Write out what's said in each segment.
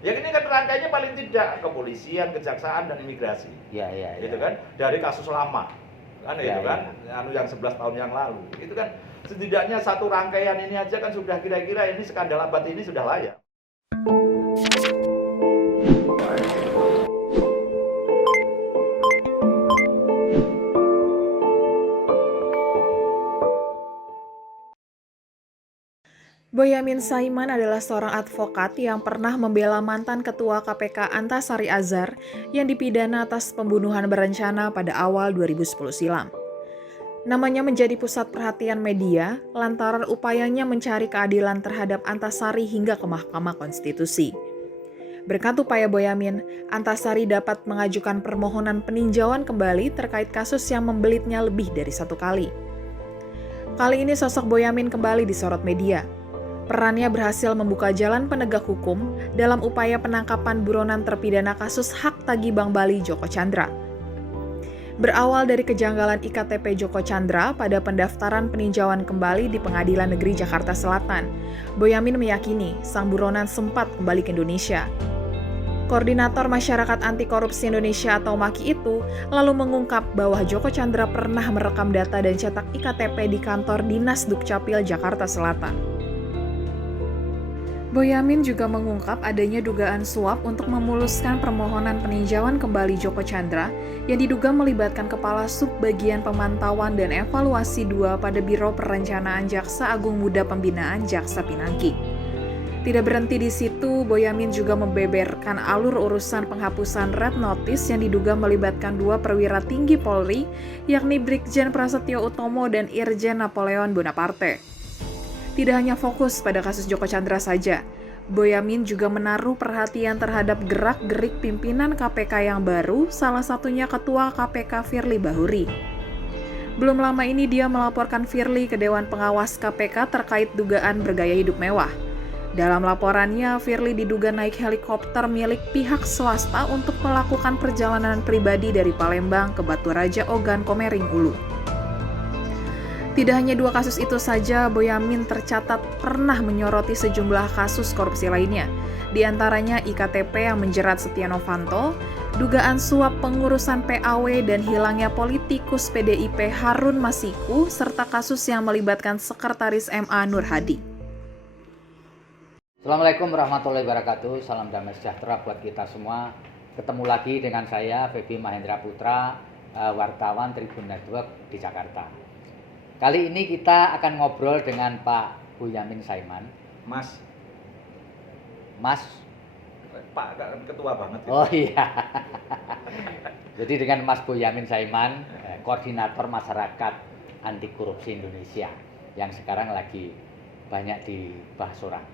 Ya ini kan rangkainya paling tidak kepolisian, kejaksaan dan imigrasi. Iya. Gitu kan, dari kasus lama. Kan Ya, itu kan, anu yang 11 tahun yang lalu. Itu kan setidaknya satu rangkaian ini aja kan sudah kira-kira ini skandal abad ini sudah layak. Boyamin Saiman adalah seorang advokat yang pernah membela mantan Ketua KPK Antasari Azhar yang dipidana atas pembunuhan berencana pada awal 2010 silam. Namanya menjadi pusat perhatian media lantaran upayanya mencari keadilan terhadap Antasari hingga ke Mahkamah Konstitusi. Berkat upaya Boyamin, Antasari dapat mengajukan permohonan peninjauan kembali terkait kasus yang membelitnya lebih dari satu kali. Kali ini sosok Boyamin kembali disorot media. Perannya berhasil membuka jalan penegak hukum dalam upaya penangkapan buronan terpidana kasus hak tagih Bank Bali Joko Chandra. Berawal dari kejanggalan IKTP Joko Chandra pada pendaftaran peninjauan kembali di Pengadilan Negeri Jakarta Selatan, Boyamin meyakini sang buronan sempat kembali ke Indonesia. Koordinator Masyarakat Anti Korupsi Indonesia atau MAKI itu lalu mengungkap bahwa Joko Chandra pernah merekam data dan cetak IKTP di kantor Dinas Dukcapil Jakarta Selatan. Boyamin juga mengungkap adanya dugaan suap untuk memuluskan permohonan peninjauan kembali Joko Chandra yang diduga melibatkan Kepala Subbagian Pemantauan dan Evaluasi 2 pada Biro Perencanaan Jaksa Agung Muda Pembinaan Jaksa Pinangki. Tidak berhenti di situ, Boyamin juga membeberkan alur urusan penghapusan Red Notice yang diduga melibatkan 2 perwira tinggi Polri, yakni Brigjen Prasetyo Utomo dan Irjen Napoleon Bonaparte. Tidak hanya fokus pada kasus Joko Chandra saja, Boyamin juga menaruh perhatian terhadap gerak-gerik pimpinan KPK yang baru, salah satunya Ketua KPK Firly Bahuri. Belum lama ini dia melaporkan Firly ke Dewan Pengawas KPK terkait dugaan bergaya hidup mewah. Dalam laporannya, Firly diduga naik helikopter milik pihak swasta untuk melakukan perjalanan pribadi dari Palembang ke Batu Raja Ogan Komering Ulu. Tidak hanya 2 kasus itu saja, Boyamin tercatat pernah menyoroti sejumlah kasus korupsi lainnya. Di antaranya IKTP yang menjerat Setia Novanto, dugaan suap pengurusan PAW dan hilangnya politikus PDIP Harun Masiku, serta kasus yang melibatkan Sekretaris MA Nur Hadi. Assalamualaikum warahmatullahi wabarakatuh. Salam damai sejahtera buat kita semua. Ketemu lagi dengan saya, Febi Mahendra Putra, wartawan Tribun Network di Jakarta. Kali ini kita akan ngobrol dengan Pak Boyamin Saiman. Mas, Pak kan ketua banget. Oh iya. Jadi dengan Mas Boyamin Saiman, koordinator masyarakat anti korupsi Indonesia yang sekarang lagi banyak dibahas orang.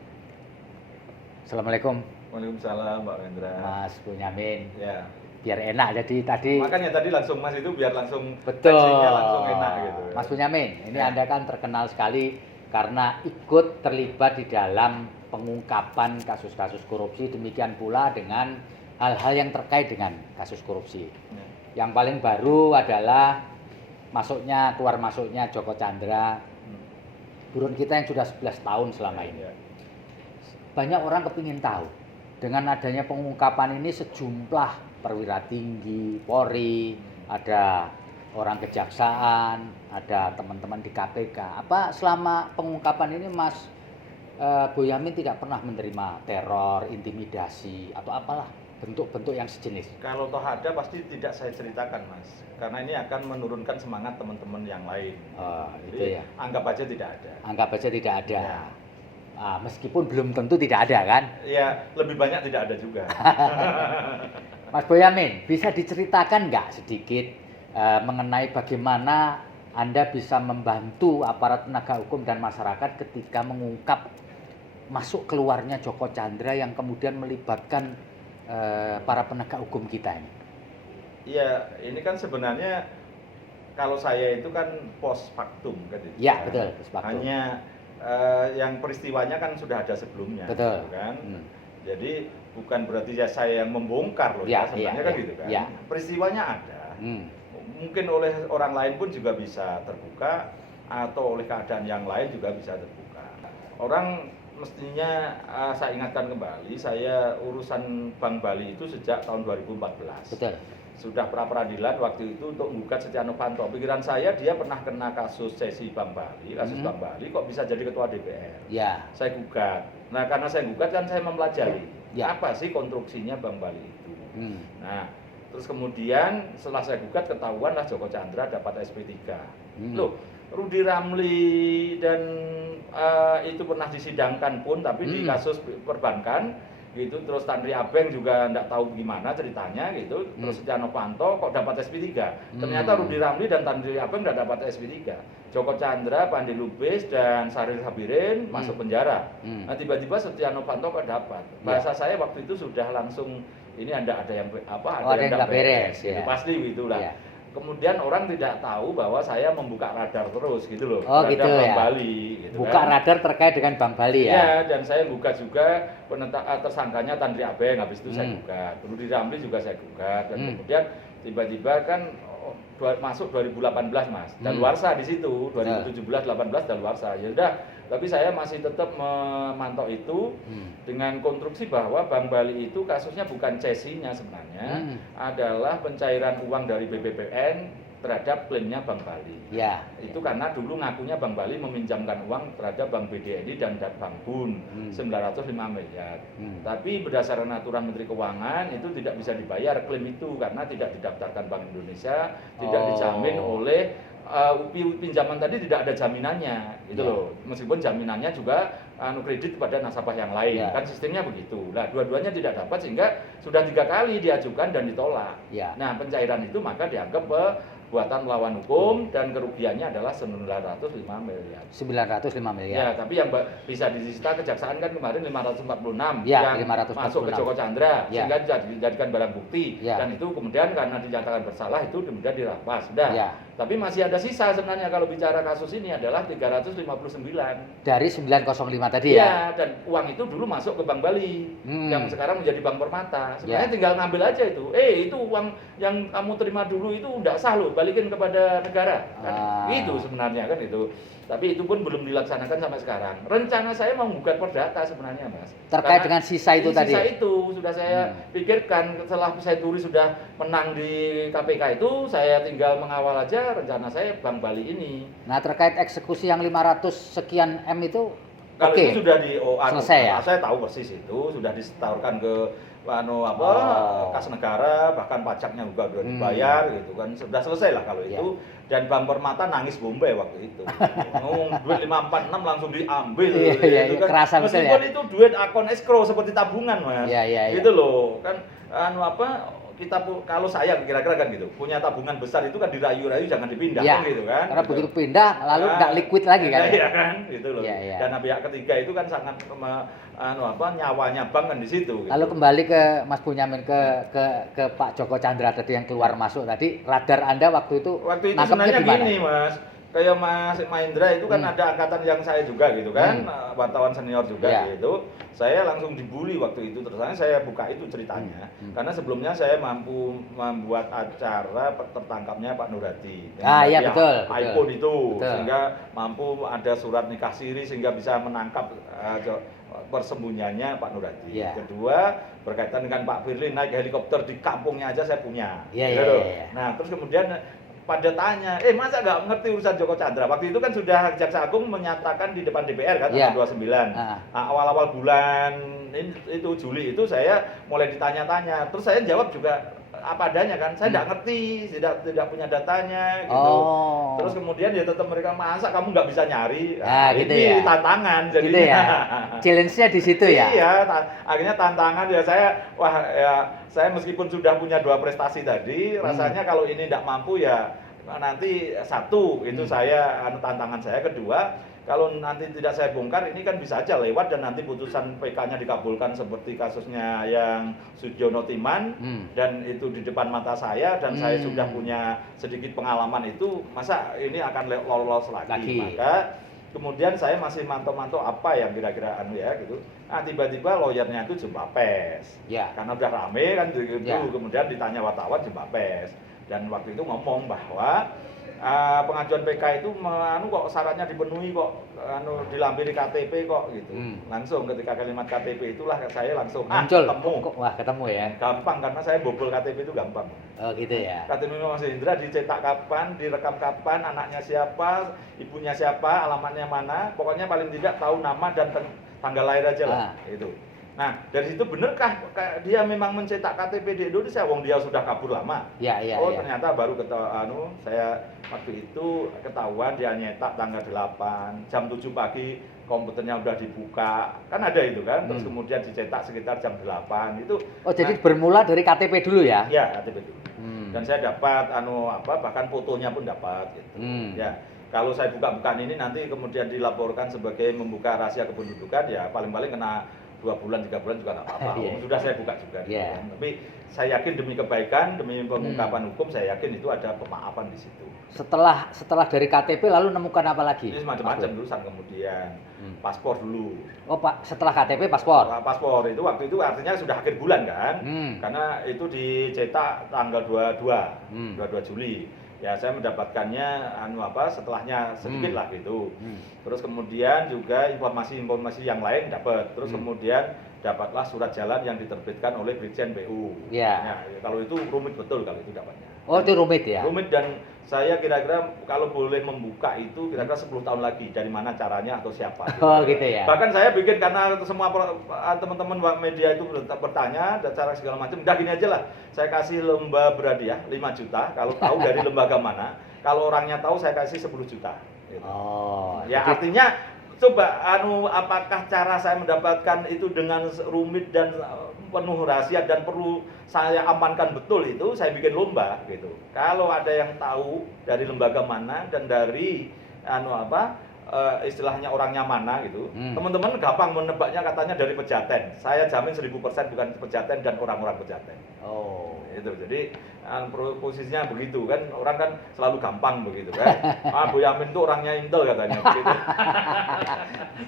Assalamualaikum. Waalaikumsalam, Mbak Hendra. Mas Boyamin. Ya. Biar enak, jadi tadi Makanya tadi langsung Mas itu biar langsung betul textingnya langsung enak gitu. Mas Boyamin, ini Ya. Anda kan terkenal sekali karena ikut terlibat di dalam pengungkapan kasus-kasus korupsi, demikian pula dengan hal-hal yang terkait dengan kasus korupsi. Ya. Yang paling baru adalah keluar masuknya Joko Chandra, buron kita yang sudah 11 tahun selama ini. Ya. Banyak orang kepingin tahu dengan adanya pengungkapan ini sejumlah perwira tinggi Polri, ada orang kejaksaan, ada teman-teman di KPK. Apa selama pengungkapan ini Mas Boyamin tidak pernah menerima teror, intimidasi atau apalah bentuk-bentuk yang sejenis? Kalau toh ada pasti tidak saya ceritakan, Mas. Karena ini akan menurunkan semangat teman-teman yang lain. Itu Jadi ya. anggap aja tidak ada. Anggap aja tidak ada. Ya. Meskipun belum tentu tidak ada kan? Ya, lebih banyak tidak ada juga. Mas Boyamin, bisa diceritakan nggak sedikit mengenai bagaimana Anda bisa membantu aparat penegak hukum dan masyarakat ketika mengungkap masuk keluarnya Joko Chandra yang kemudian melibatkan para penegak hukum kita ini? Iya, ini kan sebenarnya kalau saya itu kan post factum kan itu. Ya, betul, post factum. Hanya yang peristiwanya kan sudah ada sebelumnya, betul. gitu kan. Jadi bukan berarti ya saya yang membongkar loh, ya, sebenarnya kan gitu kan. Ya. Peristiwanya ada. Mungkin oleh orang lain pun juga bisa terbuka atau oleh keadaan yang lain juga bisa terbuka. Orang mestinya saya ingatkan kembali, saya urusan Bank Bali itu sejak tahun 2014. Betul. Sudah pra-peradilan waktu itu untuk menggugat Setia Novanto. Pikiran saya dia pernah kena kasus sesi Bank Bali, kasus Bank Bali kok bisa jadi ketua DPR. Ya. Saya gugat. Nah, karena saya gugat kan saya mempelajari Ya. apa sih konstruksinya Bank Bali itu. Hmm. Nah, terus kemudian setelah saya gugat ketahuanlah Joko Chandra dapat SP3. Loh, Rudy Ramli dan itu pernah disidangkan pun tapi di kasus perbankan gitu, terus Tanri Abeng juga enggak tahu gimana ceritanya gitu, terus Setia Novanto kok dapat SP3. Ternyata Rudy Ramli dan Tanri Abeng enggak dapat SP3. Joko Chandra, Pandi Lubis dan Syaril Sabirin masuk penjara. Nah, tiba-tiba Setia Novanto kok dapat. Bahasa saya waktu itu sudah langsung ini ada yang ada yang nggak beres gitu, ya. pasti gitulah. Ya. Kemudian orang tidak tahu bahwa saya membuka radar terus gitu loh. Oh, radar gitu Bank ya. Bali gitu Buka kan. radar terkait dengan Bank Bali ya. Iya, dan saya gugat juga tersangkanya Tanri Abeng, habis itu saya gugat. Rudy Ramli juga saya gugat dan kemudian tiba-tiba kan masuk 2018 Mas. Daluarsa di situ, 2017 18 daluarsa. Ya udah, tapi saya masih tetap memantau itu dengan konstruksi bahwa Bank Bali itu kasusnya bukan cesinya sebenarnya, adalah pencairan uang dari BPPN terhadap klaimnya Bank Bali. Ya. Itu karena dulu ngakunya Bank Bali meminjamkan uang terhadap Bank BDNI dan Bank BUN 905 miliar. Tapi berdasarkan aturan Menteri Keuangan itu tidak bisa dibayar klaim itu karena tidak didaftarkan Bank Indonesia, tidak dijamin oleh pinjaman tadi, tidak ada jaminannya gitu loh. Meskipun jaminannya juga kredit kepada nasabah yang lain, kan sistemnya begitu. Nah, dua-duanya tidak dapat sehingga sudah 3 kali diajukan dan ditolak. Nah, pencairan itu maka dianggap buatan melawan hukum dan kerugiannya adalah 905 miliar. 905 miliar. Ya, tapi yang bisa disita kejaksaan kan kemarin 546 ya, yang 546. masuk ke Joko Chandra sehingga dijadikan barang bukti dan itu kemudian karena dinyatakan bersalah itu kemudian dirampas. Sudah. Tapi masih ada sisa sebenarnya kalau bicara kasus ini adalah 359. Dari 905 tadi ya? Iya, dan uang itu dulu masuk ke Bank Bali yang sekarang menjadi Bank Permata. Sebenarnya tinggal ngambil aja itu. Itu uang yang kamu terima dulu itu enggak sah loh, balikin kepada negara. Kan itu sebenarnya kan itu. Tapi itu pun belum dilaksanakan sampai sekarang. Rencana saya mau menggugat perdata sebenarnya, Mas. Terkait dengan sisa itu tadi? Sisa itu sudah saya pikirkan setelah saya tulis sudah menang di KPK itu, saya tinggal mengawal aja rencana saya Bank Bali ini. Nah, terkait eksekusi yang 500 sekian M itu, kalau itu sudah selesai ya? Saya tahu persis itu, sudah disetorkan ke kas negara, bahkan pajaknya juga sudah dibayar gitu kan, sudah selesai lah kalau itu. Dan Bank Permata nangis Bombay waktu itu. Duit 546 langsung diambil gitu kan. Kerasa meskipun itu duit akun escrow seperti tabungan, Mas. Gitu loh. Kan kalau saya kira-kira kan gitu, punya tabungan besar itu kan dirayu-rayu jangan dipindah kan gitu kan. Karena begitu pindah lalu nggak liquid lagi kan. Iya kan, gitu loh. Dan pihak ketiga itu kan sangat nyawanya bank kan di situ. Gitu. Lalu kembali ke Mas Bunyamin ke Pak Joko Chandra tadi yang keluar masuk tadi, radar Anda waktu itu sebenarnya gini, Mas. Kayak Mas Mahendra itu kan ada angkatan yang saya juga gitu kan, wartawan senior juga gitu. Saya langsung dibully waktu itu, terus saya buka itu ceritanya. Karena sebelumnya saya mampu membuat acara tertangkapnya Pak Nur Hadi. Betul. iPhone itu sehingga mampu ada surat nikah siri sehingga bisa menangkap persembunyiannya Pak Nur Hadi. Kedua, berkaitan dengan Pak Firly naik helikopter di kampungnya aja saya punya. Nah, terus kemudian pada tanya, masa nggak ngerti urusan Joko Chandra? Waktu itu kan sudah Jaksa Agung menyatakan di depan DPR kan tanggal 29. Awal-awal bulan itu Juli itu saya mulai ditanya-tanya. Terus saya jawab juga apa adanya kan, saya tidak ngerti, tidak punya datanya gitu. Terus kemudian ya tetap mereka, masa kamu nggak bisa nyari? Gitu ini tantangan jadinya. Gitu ya. Challenge-nya di situ ya. Iya, akhirnya tantangan ya saya meskipun sudah punya 2 prestasi tadi, rasanya kalau ini tidak mampu ya nanti satu itu saya tantangan saya. Kedua, kalau nanti tidak saya bongkar ini kan bisa aja lewat dan nanti putusan PK-nya dikabulkan seperti kasusnya yang Sudiono Timan dan itu di depan mata saya dan saya sudah punya sedikit pengalaman itu, masa ini akan lolos lagi. Maka kemudian saya masih mantau-mantau apa yang kira-kira gitu. Nah, tiba-tiba lawyernya itu jumpa pers. Karena udah rame kan gitu. Kemudian ditanya wartawan jumpa pers. Dan waktu itu ngomong bahwa pengajuan PK itu kok syaratnya dipenuhi kok dilampiri KTP kok gitu. Langsung ketika kalimat KTP itulah saya langsung muncul. Ketemu. Wah, ketemu ya. Gampang karena saya bobol KTP itu gampang. Oh gitu ya. KTP Mas Indra dicetak kapan, direkam kapan, anaknya siapa, ibunya siapa, alamatnya mana, pokoknya paling tidak tahu nama dan tanggal lahir aja lah. Itu. Nah, dari situ benarkah dia memang mencetak KTP di Indonesia? Wong dia sudah kabur lama. Ternyata baru saya waktu itu ketahuan dia nyetak tanggal 8, jam 7 pagi komputernya udah dibuka. Kan ada itu kan. Terus kemudian dicetak sekitar jam 8 itu. Oh, jadi bermula dari KTP dulu ya? Iya, KTP dulu. Dan saya dapat bahkan fotonya pun dapat gitu. Ya. Kalau saya buka-bukaan ini nanti kemudian dilaporkan sebagai membuka rahasia kependudukan, ya paling-paling kena 2 bulan, 3 bulan juga nggak apa-apa. Sudah saya buka juga. Gitu kan. Tapi saya yakin demi kebaikan, demi pengungkapan hukum, saya yakin itu ada pemaafan di situ. Setelah dari KTP lalu nemukan apa lagi? Ini macam-macam urusan kemudian. Paspor dulu. Oh Pak, setelah KTP paspor? Paspor itu waktu itu artinya sudah akhir bulan kan. Karena itu dicetak tanggal 22 Juli. Ya saya mendapatkannya setelahnya sedikit lah gitu. Terus kemudian juga informasi-informasi yang lain dapat. Terus kemudian dapatlah surat jalan yang diterbitkan oleh Brigjen PU. Ya, kalau itu rumit betul kalau itu dapatnya. Oh, itu rumit ya? Rumit, dan saya kira-kira kalau boleh membuka itu kira-kira 10 tahun lagi dari mana caranya atau siapa. Oh gitu ya. Bahkan saya bikin karena semua teman-teman media itu bertanya dan cara segala macam. Udah gini aja lah, saya kasih lomba berhadiah 5 juta kalau tahu dari lembaga mana. Kalau orangnya tahu saya kasih 10 juta. Gitu. Oh. Ya artinya coba apakah cara saya mendapatkan itu dengan rumit dan penuh rahasia dan perlu saya amankan betul, itu saya bikin lomba gitu. Kalau ada yang tahu dari lembaga mana dan dari istilahnya orangnya mana gitu, teman-teman gampang menebaknya, katanya dari Pejaten. Saya jamin 1000% bukan Pejaten dan orang-orang Pejaten. Oh, itu jadi posisinya begitu kan, orang kan selalu gampang begitu kan. Bu Yamin itu orangnya intel katanya begitu.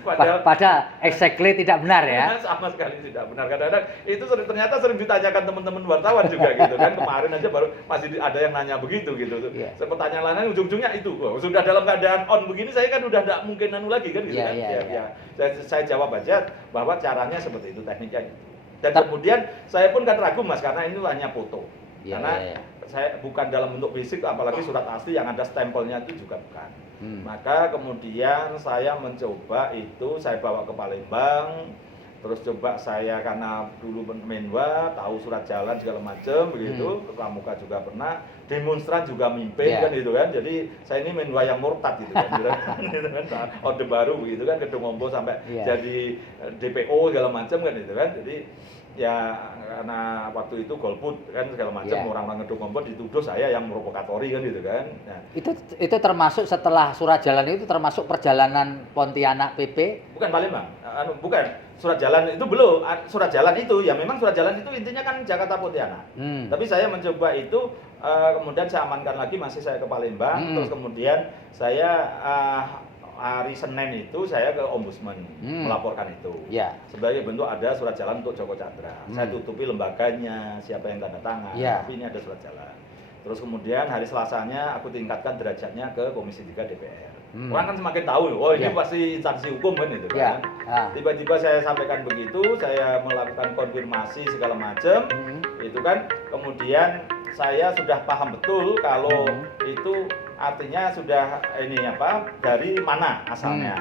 Padahal exactly tidak benar ya. Sama sekali tidak benar. Kadang-kadang itu ternyata sering ditanyakan teman-teman wartawan juga gitu kan. Kemarin aja baru masih ada yang nanya begitu gitu. Pertanyaan lainnya ujung-ujungnya itu. Sudah dalam keadaan on begini saya kan udah tidak mungkin lagi kan gitu kan. Saya jawab aja bahwa caranya seperti itu, tekniknya gitu. Dan kemudian saya pun kan ragu Mas, karena ini hanya foto. Karena saya bukan dalam bentuk fisik, apalagi surat asli yang ada stempelnya itu juga bukan. Maka kemudian saya mencoba itu, saya bawa ke Palembang, terus coba saya karena dulu menwa, tahu surat jalan segala macam begitu, ke Pramuka juga pernah, demonstran juga mimpin kan gitu kan. Jadi saya ini menwa yang murtad gitu kan. Gitu kan, Orde Baru begitu kan, Gedung Ombo sampai jadi DPO segala macam kan gitu kan. Jadi ya karena waktu itu golput kan segala macam, orang-orang Gedung Ombo dituduh saya yang provokatori kan gitu kan. Nah, itu termasuk setelah surat jalan itu termasuk perjalanan Pontianak PP? Bukan Palembang, bukan. Surat jalan itu belum. Surat jalan itu ya memang surat jalan itu intinya kan Jakarta Pontianak. Tapi saya mencoba itu kemudian saya amankan lagi, masih saya ke Palembang, terus kemudian saya hari Senin itu saya ke Ombudsman melaporkan itu. Sebagai bentuk ada surat jalan untuk Joko Chandra. Saya tutupi lembaganya, siapa yang tanda tangan, tapi ini ada surat jalan. Terus kemudian hari Selasanya aku tingkatkan derajatnya ke Komisi 3 DPR. Orang kan semakin tahu, oh ini pasti instansi hukum kan itu kan. Tiba-tiba saya sampaikan begitu, saya melakukan konfirmasi segala macam, itu kan. Kemudian saya sudah paham betul kalau itu artinya sudah dari mana asalnya.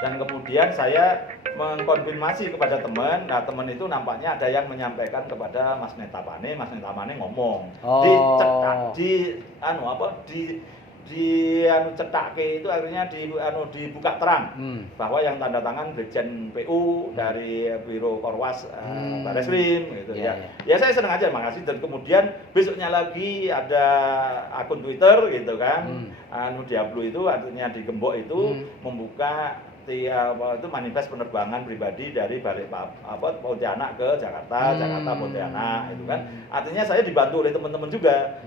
Dan kemudian saya mengkonfirmasi kepada teman. Nah, teman itu nampaknya ada yang menyampaikan kepada Mas Netapane. Mas Netapane ngomong cetake itu artinya dibuka terang bahwa yang tanda tangan Brigjen PU dari Biro Korwas Bareskrim gitu ya. Ya saya senang aja, makasih. Dan kemudian besoknya lagi ada akun Twitter gitu kan, Diablo itu artinya di Gembok itu membuka itu manifest penerbangan pribadi dari Pontianak ke Jakarta, Jakarta Pontianak itu kan. Artinya saya dibantu oleh teman-teman juga.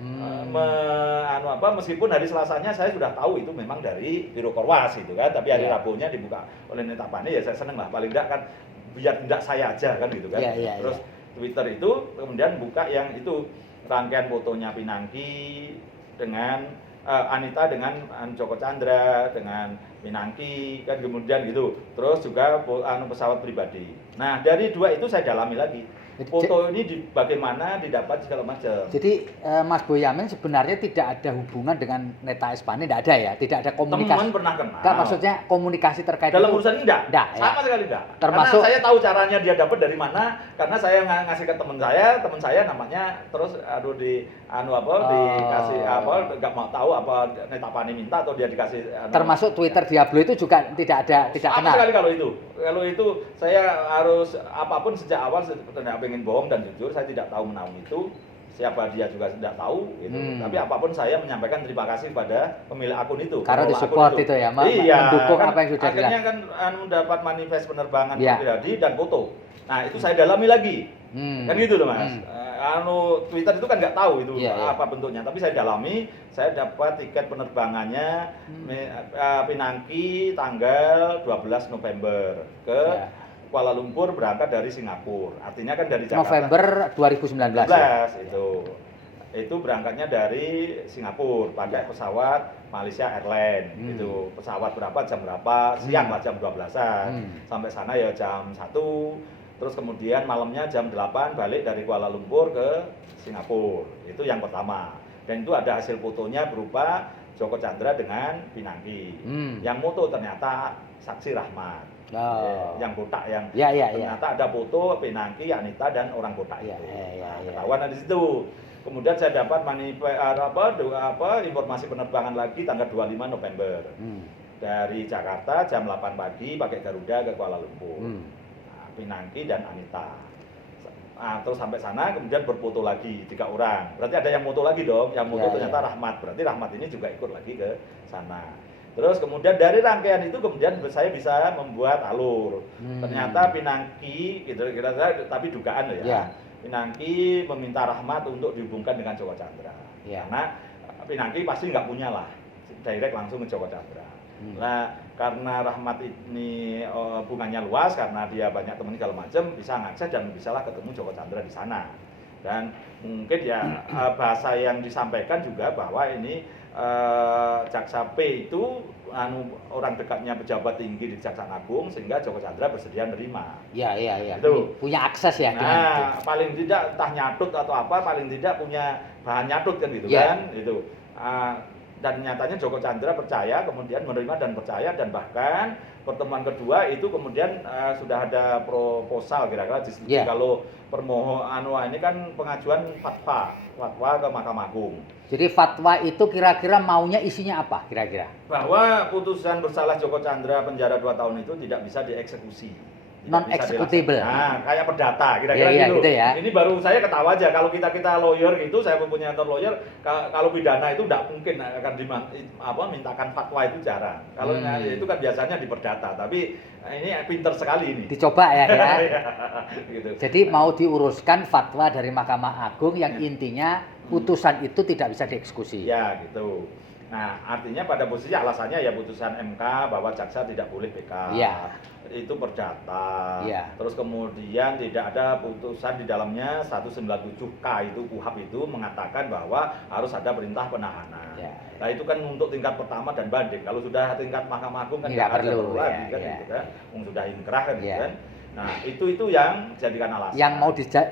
Meskipun hari Selasanya saya sudah tahu itu memang dari Biro Korwas gitu kan, tapi hari Rabunya dibuka oleh Netapane, ya saya seneng lah, paling enggak kan biar tidak saya aja kan gitu kan. Terus Twitter itu, kemudian buka yang itu rangkaian fotonya Pinangki dengan Anita dengan Joko Chandra dengan Pinangki kan kemudian gitu. Terus juga pesawat pribadi. Nah, dari dua itu saya dalami lagi. Foto ini bagaimana didapat segala macam. Jadi Mas Boyamin sebenarnya tidak ada hubungan dengan Neta Espane, tidak ada ya, tidak ada komunikasi. Teman pernah kenal. Enggak, maksudnya komunikasi terkait dalam itu. urusan ini enggak, ya. Sama sekali enggak. Termasuk karena saya tahu caranya dia dapat dari mana, karena saya ngasih ke teman saya namanya terus dikasih enggak mau tahu apa Neta Pani minta atau dia dikasih termasuk Twitter Diablo itu juga tidak kenal. Sekali kalau itu saya harus apapun sejak awal tidak pengen bohong dan jujur, saya tidak tahu menaung itu, siapa dia juga tidak tahu gitu. Tapi apapun saya menyampaikan terima kasih kepada pemilik akun itu. Karena disupport itu ya, mendukung kan, apa yang sudah akhirnya kan dapat manifest penerbangan pribadi dan foto. Nah, itu saya dalami lagi. Kan gitu loh, Mas. Twitter itu kan nggak tahu itu apa bentuknya, tapi saya dalami, saya dapat tiket penerbangannya Pinangki tanggal 12 November ke Kuala Lumpur berangkat dari Singapura. Artinya kan dari Jakarta. November 2019 ya? Itu berangkatnya dari Singapura pakai pesawat Malaysia Airlines. Itu pesawat berapa jam berapa? Siang lah jam 12-an. Sampai sana ya jam 1. Terus kemudian malamnya jam 8 balik dari Kuala Lumpur ke Singapura. Itu yang pertama. Dan itu ada hasil fotonya berupa Joko Chandra dengan Pinangki. Yang foto ternyata Saksi Rahmat. Yang kotak yang ternyata ada foto Pinangki, Anita dan orang kotak itu. Ketahuan di situ. Kemudian saya dapat informasi penerbangan lagi tanggal 25 November. Dari Jakarta jam 8 pagi pakai Garuda ke Kuala Lumpur. Pinangki dan Anita. Terus sampai sana kemudian berfoto lagi 3 orang. Berarti ada yang foto lagi dong. Yang foto ternyata Rahmat. Berarti Rahmat ini juga ikut lagi ke sana. Terus kemudian dari rangkaian itu kemudian saya bisa membuat alur. Ternyata Pinangki gitu kira-kira, tapi dugaan ya. Pinangki meminta Rahmat untuk dihubungkan dengan Joko Chandra. Karena Pinangki pasti nggak punya lah, direct langsung ke Joko Chandra. Nah, karena Rahmat ini hubungannya luas, karena dia banyak teman segala macam, bisa ngakses dan bisalah ketemu Joko Chandra di sana. Dan mungkin ya bahasa yang disampaikan juga bahwa ini Jaksa P itu orang dekatnya pejabat tinggi di Kejaksaan Agung, sehingga Joko Chandra bersedia nerima. Iya. Itu punya akses ya dengan itu. Paling tidak entah nyatut atau apa, paling tidak punya bahan nyatut kan gitu kan. Itu. Dan nyatanya Joko Chandra percaya, kemudian menerima dan percaya, dan bahkan pertemuan kedua itu kemudian sudah ada proposal kira-kira kalau permohonan ini kan pengajuan fatwa ke Mahkamah Agung. Jadi fatwa itu kira-kira maunya isinya apa kira-kira? Bahwa putusan bersalah Joko Chandra penjara 2 tahun itu tidak bisa dieksekusi. Non executable. Nah, kayak perdata kira-kira gitu. Ya. Ini baru saya ketawa aja, kalau kita lawyer gitu, saya punya kantor lawyer, kalau pidana itu tidak mungkin akan mintakan fatwa, itu jarang. Kalau itu kan biasanya di perdata, tapi ini pinter sekali ini. Dicoba ya. Gitu. Jadi mau diuruskan fatwa dari Mahkamah Agung yang intinya putusan itu tidak bisa dieksekusi. Ya, gitu. Nah, artinya pada posisi alasannya ya putusan MK bahwa jaksa tidak boleh PK. Itu perdata. Terus kemudian tidak ada putusan di dalamnya 197K itu KUHP itu mengatakan bahwa harus ada perintah penahanan. Nah, itu kan untuk tingkat pertama dan banding. Kalau sudah tingkat Mahkamah Agung kan nggak perlu lagi kan gitu kan. Sudah inkrah kan gitu kan. Nah, itu yang jadikan alasan. Yang mau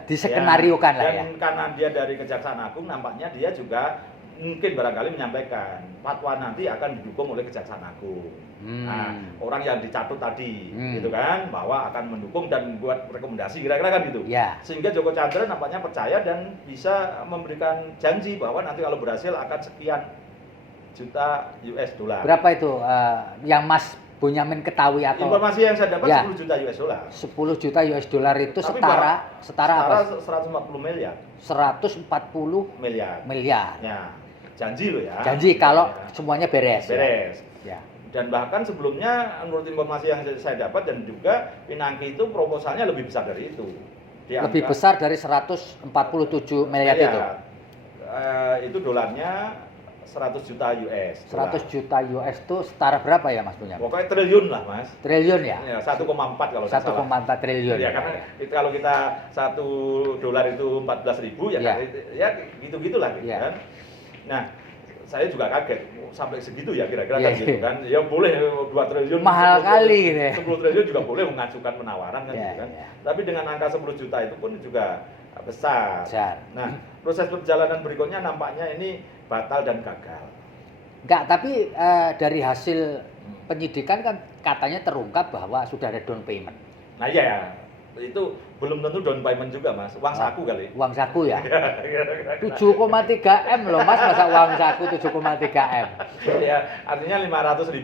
disekenariokan lah ya. Dan karena dia dari Kejaksaan Agung, nampaknya dia juga mungkin barangkali menyampaikan fatwa nanti akan didukung oleh Kejaksaan Agung. Nah, orang yang dicatut tadi gitu kan, bahwa akan mendukung dan buat rekomendasi kira-kira kan gitu. Sehingga Joko Chandra nampaknya percaya dan bisa memberikan janji bahwa nanti kalau berhasil akan sekian juta US dollar. Berapa itu yang Mas Bonyamin ketahui atau informasi yang saya dapat 10 juta US dollar. 10 juta US dollar itu tapi setara apa? 140 miliar. 140 miliar. Ya. Janji loh ya. Janji kalau semuanya beres. Ya. Dan bahkan sebelumnya menurut informasi yang saya dapat dan juga Pinangki itu proposalnya lebih besar dari itu. Lebih besar dari 147 miliar itu. Itu dolarnya 100 juta US. 100 juta US itu setara berapa ya Mas punya? Pokoknya triliun lah Mas. Triliun ya? Ya 1,4 kalau tidak salah. 1,4 triliun. Ya, karena kalau kita $1 itu 14.000 ya, Ya. ya gitu-gitulah gitu Ya. kan. Nah, saya juga kaget sampai segitu ya kira-kira Ya, kan gitu kan. Ya boleh 2 triliun. Mahal 10 kali gitu ya. 10 triliun juga boleh mengajukan penawaran kan Ya, gitu kan. ya. Tapi dengan angka 10 juta itu pun juga besar. Besar. Nah, proses perjalanan berikutnya nampaknya ini batal dan gagal. Enggak, tapi dari hasil penyidikan kan katanya terungkap bahwa sudah ada down payment. Nah iya, itu belum tentu down payment juga Mas, uang saku kali. Uang saku ya? Kira-kira. 7,3 M loh Mas, masa uang saku 7,3 M. Ya, artinya $500.000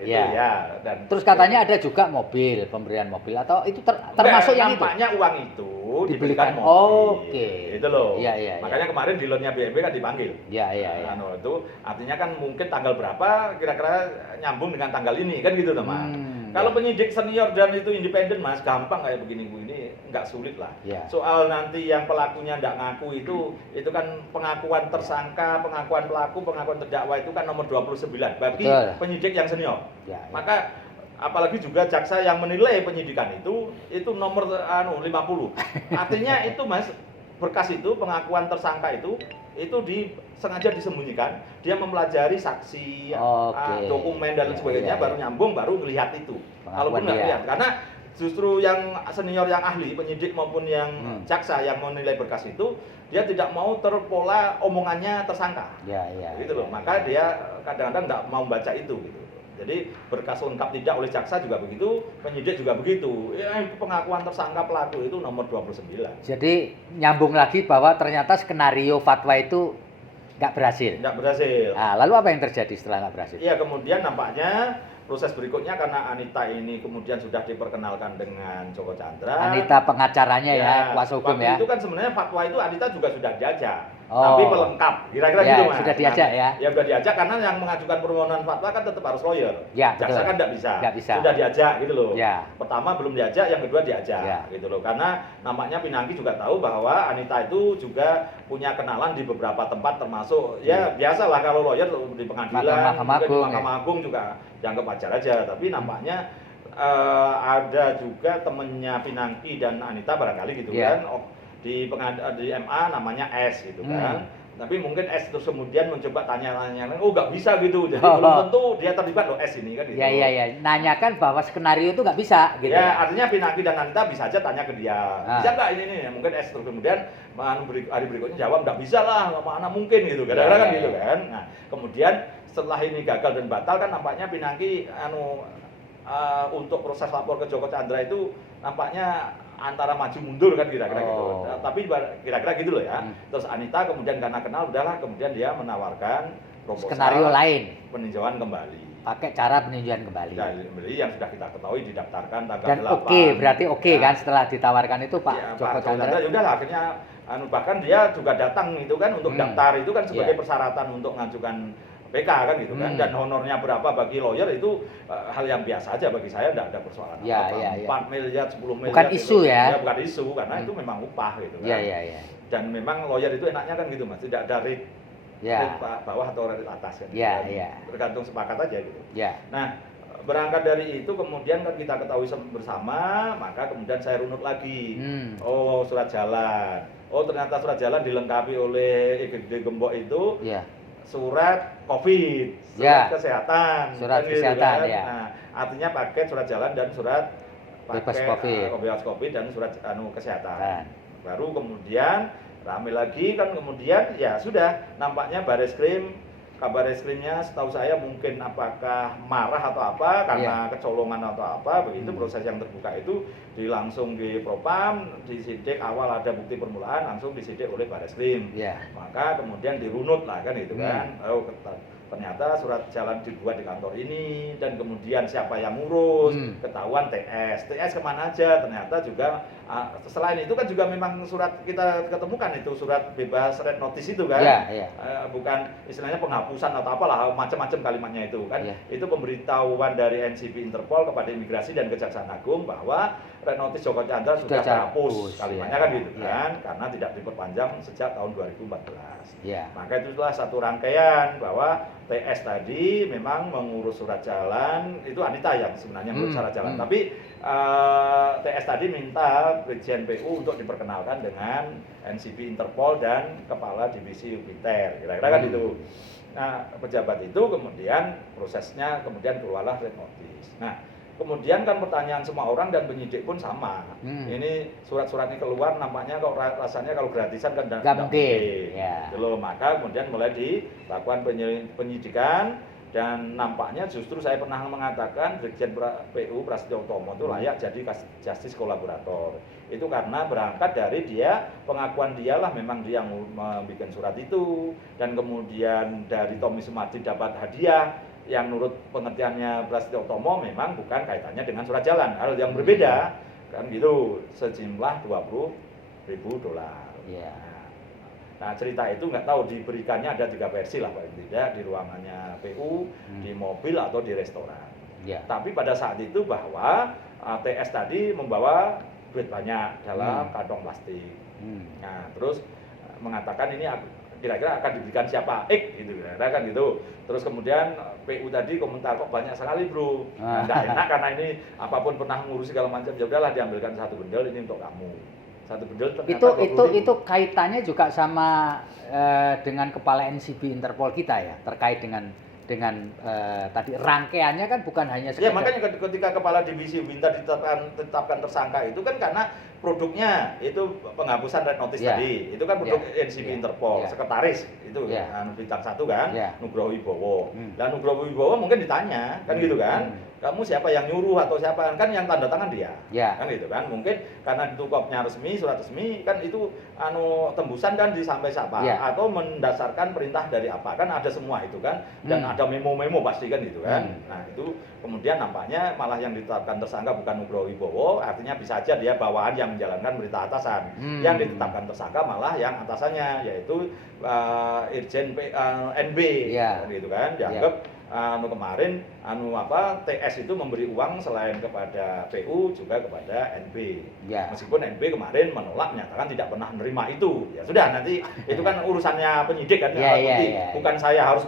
itu Ya. ya. Dan Terus katanya ada juga mobil, pemberian mobil atau itu termasuk yang itu? nampaknya uang itu Dibelikan. dibelikan mobil. Oke. Itu loh. Iya, iya, Makanya iya. kemarin dealernya BMW kan dipanggil. Iya, iya, iya. Anu, itu artinya kan mungkin tanggal berapa kira-kira nyambung dengan tanggal ini kan gitu teman. Kalau ya. penyidik senior dan itu independen Mas, gampang kayak begini Bu, ini nggak sulit lah. Ya. Soal nanti yang pelakunya nggak ngaku itu kan pengakuan tersangka, pengakuan pelaku, pengakuan terdakwa itu kan nomor 29 bagi Betul. penyidik yang senior. Ya, ya. Maka apalagi juga jaksa yang menilai penyidikan itu nomor 50. Artinya itu Mas, berkas itu pengakuan tersangka itu sengaja disembunyikan, dia mempelajari saksi, Oke. dokumen dan lain Ya, sebagainya, ya, baru ya. nyambung, baru melihat itu. Pengakuan Kalaupun nggak dia. lihat, karena justru yang senior, yang ahli, penyidik maupun yang jaksa yang menilai berkas itu, dia tidak mau terpola omongannya tersangka. Ya, ya. Gitu loh, maka dia kadang-kadang nggak mau baca itu gitu. Jadi berkas lengkap tidak oleh jaksa juga begitu, penyidik juga begitu. Ya, pengakuan tersangka pelaku itu nomor 29. Jadi nyambung lagi bahwa ternyata skenario fatwa itu nggak berhasil. Nggak berhasil. Nah, lalu apa yang terjadi setelah nggak berhasil? Iya, kemudian nampaknya proses berikutnya karena Anita ini kemudian sudah diperkenalkan dengan Joko Chandra. Anita pengacaranya ya, kuasa hukum waktu ya. itu kan sebenarnya fatwa itu Anita juga sudah diajak. Oh. Tapi pelengkap, kira-kira Ya, gitu Mas. sudah diajak ya. Ya sudah diajak karena yang mengajukan permohonan fatwa kan tetap harus lawyer. Ya, Jaksa betul. kan nggak bisa. Nggak bisa. Sudah diajak gitu loh. Ya. Pertama belum diajak, yang kedua diajak Ya. gitu loh. Karena nampaknya Pinangki juga tahu bahwa Anita itu juga punya kenalan di beberapa tempat termasuk ya biasalah kalau lawyer di pengadilan, Mahkamah mungkin di Agung, Mahkamah Agung juga dianggap wajar aja. Tapi nampaknya ada juga temennya Pinangki dan Anita barangkali gitu Ya. kan. Di MA namanya S gitu kan. Tapi mungkin S terus kemudian mencoba tanya-tanya, oh nggak bisa gitu, jadi belum tentu dia terlibat loh S ini kan gitu. Ya, ya, ya. Nanyakan bahwa skenario itu nggak bisa gitu. Ya, artinya Pinangki dan Anita bisa aja tanya ke dia, Ah. bisa nggak ini, mungkin S terus kemudian hari berikutnya jawab nggak bisa lah, mana mungkin gitu, kadang-kadang Ya, kan ya, gitu ya. kan. Nah, kemudian setelah ini gagal dan batal kan nampaknya Pinangki untuk proses lapor ke Joko Chandra itu nampaknya antara maju mundur kan kira-kira gitu. Tapi kira-kira gitu loh ya. Terus Anita kemudian karena kenal udahlah kemudian dia menawarkan proposal Skenario lain. peninjauan kembali. Pakai cara peninjauan kembali. Ya, kembali yang sudah kita ketahui didaftarkan tanggal Dan 8. oke, berarti oke Ya. kan setelah ditawarkan itu Pak Ya, Joko Pak Chandra. ya udahlah akhirnya bahkan dia juga datang itu kan untuk daftar itu kan sebagai Ya. persyaratan untuk mengajukan PK kan gitu kan, dan honornya berapa bagi lawyer itu hal yang biasa aja bagi saya, tidak ada persoalan Ya, apa, ya, ya. 4 miliar, 10 miliar Bukan gitu. isu ya? Bukan isu, karena itu memang upah gitu kan. Ya, ya, ya. Dan memang lawyer itu enaknya kan gitu Mas, tidak ada rate, Ya. rate bawah atau rate atas kan. Ya, gitu kan. ya. Tergantung sepakat aja gitu. Ya. Nah, berangkat dari itu kemudian kan kita ketahui bersama, maka kemudian saya runut lagi. Oh, surat jalan. Oh, ternyata surat jalan dilengkapi oleh IGD Gembok itu Ya. surat COVID, Ya. surat kesehatan. Surat kan gitu kesehatan, kan. ya. Nah, artinya paket surat jalan dan surat Bebas paket, COVID. bebas COVID dan surat kesehatan. Kan. Baru kemudian rame lagi kan kemudian ya sudah nampaknya kabar reskrimnya setahu saya mungkin apakah marah atau apa karena kecolongan atau apa begitu proses yang terbuka itu langsung di Propam, disidik awal ada bukti permulaan langsung disidik oleh Bareskrim. Ya. Maka kemudian dirunut lah kan itu kan. Oh, ternyata surat jalan dibuat di kantor ini dan kemudian siapa yang ngurus, ketahuan TS kemana aja, ternyata juga Selain itu kan juga memang surat kita ketemukan itu surat bebas red notice itu kan, bukan istilahnya penghapusan atau apalah macam-macam kalimatnya itu kan, itu pemberitahuan dari NCB Interpol kepada Imigrasi dan Kejaksaan Agung bahwa red notice Joko Chandra sudah terhapus, kalimatnya kan gitu kan, karena tidak diperpanjang sejak tahun 2014. Maka itulah satu rangkaian bahwa TS tadi memang mengurus surat jalan, itu Anita yang sebenarnya mengurus surat jalan, tapi TS tadi minta Brigjen PU untuk diperkenalkan dengan NCB Interpol dan Kepala Divisi Militer, kira-kira kan itu. Nah, pejabat itu kemudian prosesnya kemudian keluarlah red notice. Nah, kemudian kan pertanyaan semua orang dan penyidik pun sama. Ini surat-surat ini keluar nampaknya kok rasanya kalau gratisan kan tidak mungkin. Maka kemudian mulai dilakukan penyidikan. Dan nampaknya justru saya pernah mengatakan Brigjen PU Prasetyo Utomo itu layak jadi justice kolaborator. Itu karena berangkat dari pengakuan dialah memang dia yang membuat surat itu. Dan kemudian dari Tommy Sumardi dapat hadiah yang menurut pengertiannya Prasetyo Utomo memang bukan kaitannya dengan surat jalan. Hal yang berbeda, kan gitu, sejumlah $20.000. Nah, cerita itu nggak tahu diberikannya ada 3 versi lah paling tidak, di ruangannya PU, di mobil atau di restoran. Tapi pada saat itu bahwa TS tadi membawa duit banyak dalam kantong plastik. Nah, terus mengatakan ini kira-kira akan diberikan siapa? X gitu, kan gitu. Terus kemudian PU tadi komentar kok banyak sekali bro. Nah, nggak enak karena ini apapun pernah ngurus segala macam, ya udahlah diambilkan 1 bendel ini untuk kamu. Itu kaitannya juga sama dengan kepala NCB Interpol kita ya, terkait dengan tadi rangkaiannya kan bukan hanya sekedar. Makanya ketika kepala divisi minta ditetapkan tersangka itu kan karena produknya itu penghapusan red notice tadi, itu kan produk NCB Interpol, sekretaris itu bintang 1 kan, Nugroho Wibowo. Dan Nugroho Wibowo mungkin ditanya kan gitu kan, kamu siapa yang nyuruh atau siapa, kan yang tanda tangan dia, kan gitu kan, mungkin karena itu kopnya resmi, surat resmi kan itu tembusan kan sampai siapa atau mendasarkan perintah dari apa, kan ada semua itu kan, dan ada memo-memo pasti kan gitu kan. Nah itu kemudian nampaknya malah yang ditetapkan tersangka bukan Nugroho Wibowo, artinya bisa aja dia bawaan yang menjalankan perintah atasan. Yang ditetapkan tersangka malah yang atasannya, yaitu Irjen NB, gitu kan, dianggap kemarin TS itu memberi uang selain kepada PU juga kepada NB. Meskipun NB kemarin menolak, menyatakan tidak pernah menerima itu. Ya sudah, nanti itu kan urusannya penyidik kan, bukan saya harus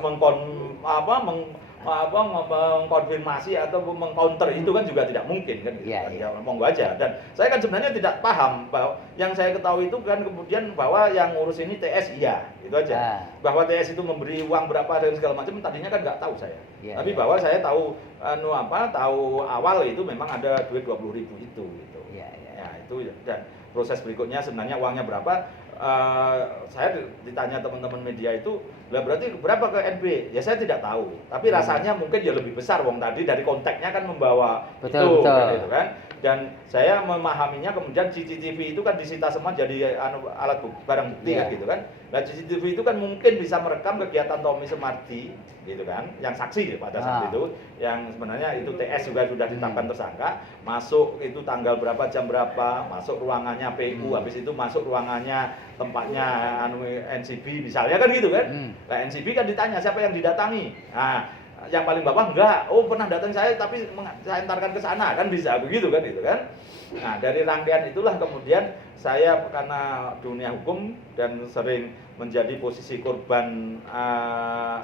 mengkonfirmasi atau mengcounter itu kan juga tidak mungkin kan gitu. Ya monggo aja. Dan saya kan sebenarnya tidak paham bahwa yang saya ketahui itu kan kemudian bahwa yang ngurus ini TS itu aja. Bahwa TS itu memberi uang berapa dan segala macam tadinya kan nggak tahu saya. Tapi bahwa saya tahu tahu awal itu memang ada duit 20.000 itu gitu. Ya itu, dan proses berikutnya sebenarnya uangnya berapa, saya ditanya teman-teman media itu, lah berarti berapa ke NB? Ya saya tidak tahu, tapi rasanya mungkin ya lebih besar, wong tadi dari konteksnya kan membawa betul. Gitu kan. Dan saya memahaminya kemudian CCTV itu kan disita semua jadi alat barang bukti kan gitu kan. Nah CCTV itu kan mungkin bisa merekam kegiatan Tommy Sumardi gitu kan, yang saksi pada saat itu, yang sebenarnya itu TS juga sudah ditetapkan tersangka, masuk itu tanggal berapa, jam berapa, masuk ruangannya PU, habis itu masuk ruangannya tempatnya NCB misalnya kan gitu kan. Nah NCB kan ditanya siapa yang didatangi. Nah yang paling bawah enggak, pernah datang saya tapi saya antarkan ke sana, kan bisa begitu kan itu kan. Nah dari rangkaian itulah kemudian saya karena dunia hukum dan sering menjadi posisi korban,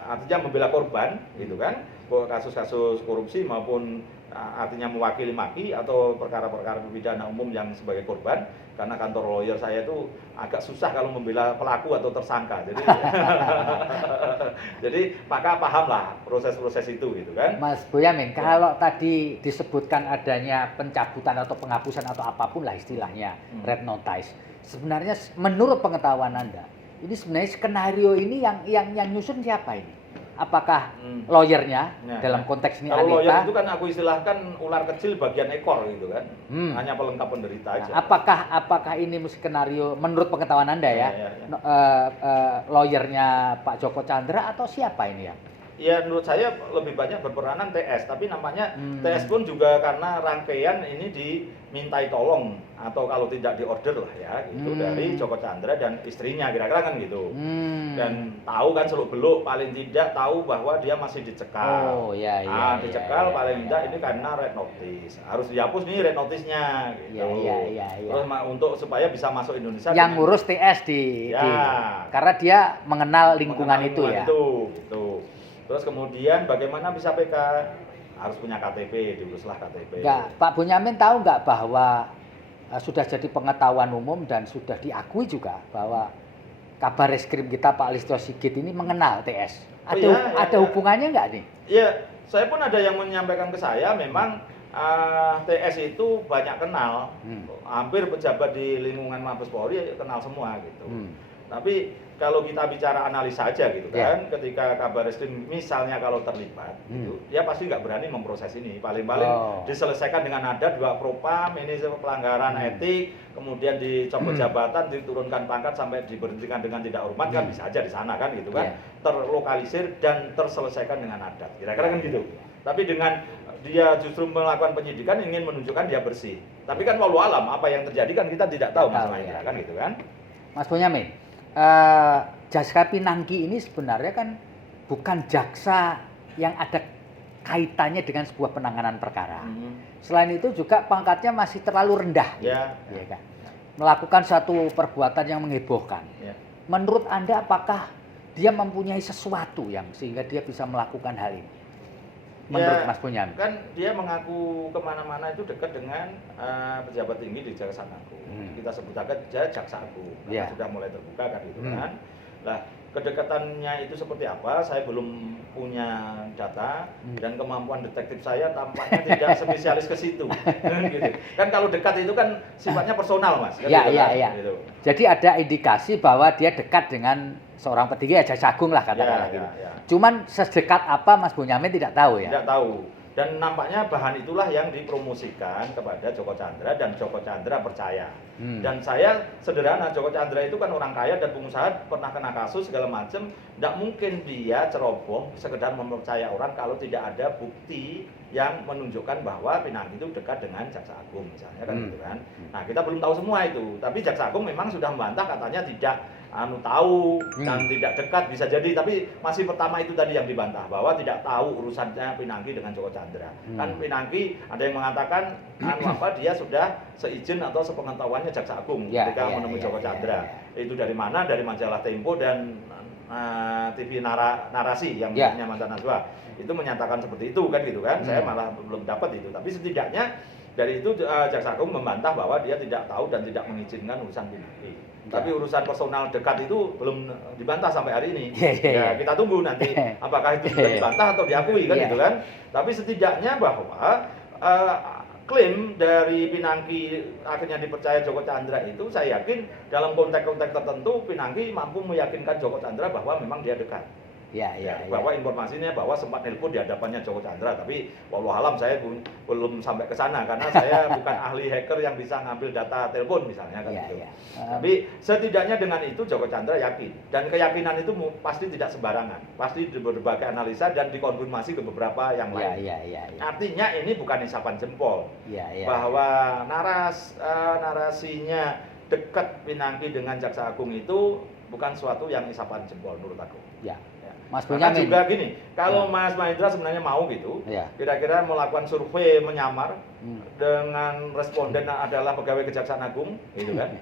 artinya membela korban gitu kan, kasus-kasus korupsi maupun artinya mewakili maki atau perkara-perkara pidana umum yang sebagai korban, karena kantor lawyer saya itu agak susah kalau membela pelaku atau tersangka, jadi maka pahamlah proses-proses itu gitu kan. Mas Boyamin, kalau tadi disebutkan adanya pencabutan atau penghapusan atau apapun lah istilahnya red notice, sebenarnya menurut pengetahuan Anda ini sebenarnya skenario ini yang nyusun siapa ini? Apakah lawyernya dalam konteks ini kalau Anita? Lawyer itu kan aku istilahkan ular kecil bagian ekor gitu kan, hanya pelengkap penderita aja. Nah, apakah ini skenario menurut pengetahuan Anda ya, lawyernya Pak Joko Chandra atau siapa ini ya? ya menurut saya lebih banyak berperanan TS, tapi nampaknya TS pun juga karena rangkaian ini dimintai tolong atau kalau tidak diorder lah ya gitu dari Joko Chandra dan istrinya kira-kira kan gitu. Dan tahu kan seluk-beluk paling tidak tahu bahwa dia masih dicekal. Oh iya iya. Dicekal iya, paling iya, tidak iya. ini karena red notice. Harus dihapus nih red notice-nya gitu. Iya. Terus untuk supaya bisa masuk Indonesia Yang dengan- ngurus TS karena dia mengenal lingkungan itu ya. Gitu. Terus kemudian bagaimana bisa PK? Harus punya KTP, diuruslah KTP. Enggak, Pak Bonyamin tahu nggak bahwa sudah jadi pengetahuan umum dan sudah diakui juga bahwa Kabar Reskrim kita Pak Listio Sigit ini mengenal TS. Ada hubungannya nggak nih? Iya, saya pun ada yang menyampaikan ke saya memang TS itu banyak kenal, hampir pejabat di lingkungan Mabes Polri kenal semua gitu. Tapi kalau kita bicara analisa aja gitu kan, ketika Kabar Reskrim misalnya kalau terlibat, gitu, dia pasti nggak berani memproses ini. Paling-paling diselesaikan dengan ada 2 propam, ini pelanggaran etik, kemudian dicopot jabatan, diturunkan pangkat sampai diberhentikan dengan tidak hormat kan bisa aja di sana kan gitu kan, terlokalisir dan terselesaikan dengan adat. Kira-kira kan gitu. Tapi dengan dia justru melakukan penyidikan ingin menunjukkan dia bersih. Tapi kan walau alam apa yang terjadi kan kita tidak tahu Mas Mahendra kan gitu kan. Mas Bonyamin, Jaksa Pinangki ini sebenarnya kan bukan jaksa yang ada kaitannya dengan sebuah penanganan perkara. Selain itu juga pangkatnya masih terlalu rendah. Ya. Kan? Melakukan satu perbuatan yang menghebohkan. Ya. Menurut Anda apakah dia mempunyai sesuatu yang sehingga dia bisa melakukan hal ini? Menurut Mas Bonyamin. Kan dia mengaku kemana-mana itu dekat dengan pejabat tinggi di Jaksa Agung. Kita sebut aja Jaksa Agung. Karena sudah mulai terbuka kan gitu kan. Lah, kedekatannya itu seperti apa? Saya belum punya data dan kemampuan detektif saya tampaknya tidak spesialis ke situ. Gitu. Kan kalau dekat itu kan sifatnya personal, Mas. Kan Iya. Gitu. Jadi ada indikasi bahwa dia dekat dengan seorang petinggi Jaksa Agung lah katakanlah gitu. Cuman sedekat apa Mas Bonyamin tidak tahu ya? Tidak tahu. Dan nampaknya bahan itulah yang dipromosikan kepada Joko Chandra dan Joko Chandra percaya. Dan saya sederhana, Joko Chandra itu kan orang kaya dan pengusaha, pernah kena kasus segala macam. Tidak mungkin dia ceroboh sekedar mempercaya orang kalau tidak ada bukti yang menunjukkan bahwa Pinangki itu dekat dengan Jaksa Agung misalnya kan gitu kan. Nah, kita belum tahu semua itu. Tapi Jaksa Agung memang sudah membantah katanya tidak tahu dan tidak dekat bisa jadi, tapi masih pertama itu tadi yang dibantah bahwa tidak tahu urusannya Pinangki dengan Joko Chandra. Kan Pinangki ada yang mengatakan dia sudah seizin atau sepengetahuannya Jaksa Agung ketika menemui Joko Chandra. Itu dari mana? Dari majalah Tempo dan TV Narasi yang punya Mantan Najwa. Itu menyatakan seperti itu kan gitu kan. Saya malah belum dapat itu, tapi setidaknya dari itu Jaksa Agung membantah bahwa dia tidak tahu dan tidak mengizinkan urusan Pinangki. Tapi urusan personal dekat itu belum dibantah sampai hari ini. Ya, kita tunggu nanti apakah itu sudah dibantah atau diakui kan gitu kan. Tapi setidaknya bahwa klaim dari Pinangki akhirnya dipercaya Joko Chandra itu saya yakin dalam konteks-konteks tertentu Pinangki mampu meyakinkan Joko Chandra bahwa memang dia dekat. Bahwa informasinya bahwa sempat nelpon di hadapannya Joko Chandra, tapi wallahu alam saya belum sampai ke sana karena saya bukan ahli hacker yang bisa ngambil data telepon misalnya kan gitu. Tapi setidaknya dengan itu Joko Chandra yakin, dan keyakinan itu pasti tidak sembarangan, pasti berbagai analisa dan dikonfirmasi ke beberapa yang lain. Artinya ini bukan isapan jempol bahwa narasinya dekat Pinangki dengan Jaksa Agung itu bukan suatu yang isapan jempol menurut aku. Mas Bonyamin juga gini, kalau Mas Mahendra sebenarnya mau gitu, kira-kira melakukan survei menyamar dengan responden adalah pegawai Kejaksaan Agung, gitu kan?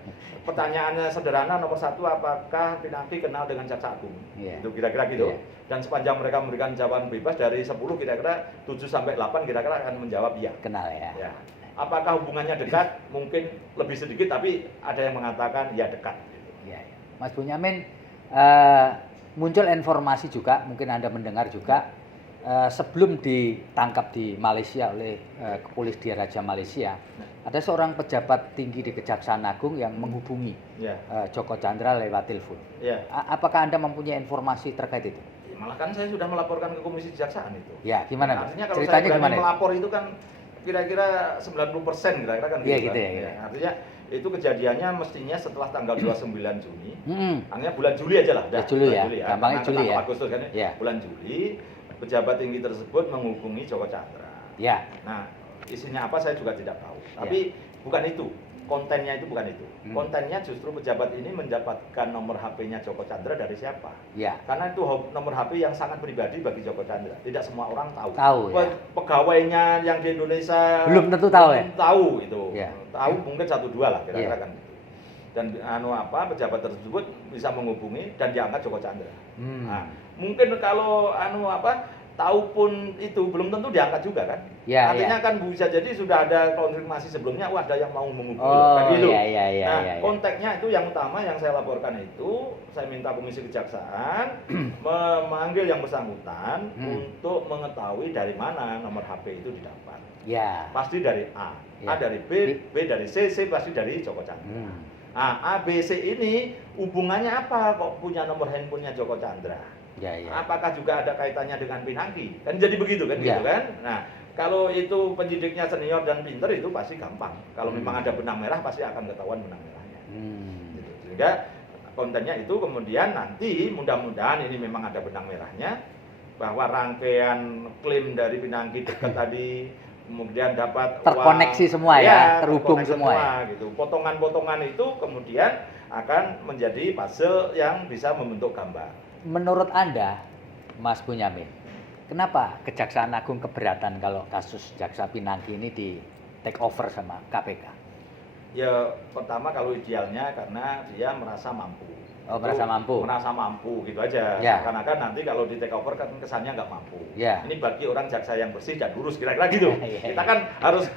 Pertanyaannya sederhana, nomor 1, apakah Pinangki kenal dengan Jaksa Agung? Itu kira-kira gitu. Dan sepanjang mereka memberikan jawaban bebas dari 10 kira-kira 7 sampai 8 kira-kira akan menjawab iya. Kenal ya. Apakah hubungannya dekat? Mungkin lebih sedikit, tapi ada yang mengatakan ya dekat. Gitu. Mas Bonyamin, muncul informasi juga, mungkin Anda mendengar juga, sebelum ditangkap di Malaysia oleh Kepolisian Raja Malaysia, ada seorang pejabat tinggi di Kejaksaan Agung yang menghubungi Joko Chandra lewat telepon. Apakah Anda mempunyai informasi terkait itu? Malah kan saya sudah melaporkan ke Komisi Kejaksaan itu. Gimana? Artinya kalau ceritanya saya gimana? Melapor itu kan kira-kira 90% kira-kira kan gitu. Gitu. Artinya itu kejadiannya mestinya setelah tanggal 29 Juni. Hanya bulan Juli aja lah. Juli ya. Gampangnya Juli ya. Agustus kan. Bulan Juli pejabat tinggi tersebut menghubungi Joko Chandra. Ya. Nah, isinya apa saya juga tidak tahu. Tapi bukan itu. Kontennya itu bukan itu. Kontennya justru pejabat ini mendapatkan nomor HP-nya Joko Chandra dari siapa? Ya. Karena itu nomor HP yang sangat pribadi bagi Joko Chandra. Tidak semua orang tahu. Tahu ya. Pegawainya yang di Indonesia Belum tentu tahu ya. Tahu itu. Ya. Tahu mungkin 1-2 lah kira-kira Ya. kan gitu. Dan pejabat tersebut bisa menghubungi dan diangkat Joko Chandra. Nah, mungkin kalau tahu pun itu belum tentu diangkat juga kan. Ya, artinya ya. kan bisa jadi sudah ada konfirmasi sebelumnya, ada yang mau menghubungi Oh, kan gitu. iya. Konteksnya itu yang utama yang saya laporkan itu, saya minta Komisi Kejaksaan memanggil yang bersangkutan untuk mengetahui dari mana nomor HP itu didapat. Ya. Pasti dari A, A dari B, B dari C, C pasti dari Joko Chandra. Nah, A, B, C ini hubungannya apa kok punya nomor handphonenya Joko Chandra? Ya. Apakah juga ada kaitannya dengan Pinangki? Kan jadi begitu kan, gitu kan? Nah, kalau itu penyidiknya senior dan pinter itu pasti gampang. Kalau memang ada benang merah pasti akan ketahuan benang merahnya. Gitu. Sehingga kontennya itu kemudian nanti mudah-mudahan ini memang ada benang merahnya, bahwa rangkaian klaim dari Pinangki dekat tadi kemudian dapat terkoneksi uang, semua ya, terhubung semua ya. Gitu. Potongan-potongan itu kemudian akan menjadi puzzle yang bisa membentuk gambar. Menurut Anda, Mas Bonyamin, kenapa Kejaksaan Agung keberatan kalau kasus Jaksa Pinangki ini di take over sama KPK? Ya, pertama kalau idealnya karena dia merasa mampu. Oh, merasa mampu. Merasa mampu gitu aja. Ya. Karena kan nanti kalau di take over kan kesannya nggak mampu. Ya. Ini bagi orang jaksa yang bersih dan lurus kira-kira gitu. Ya. Kita kan harus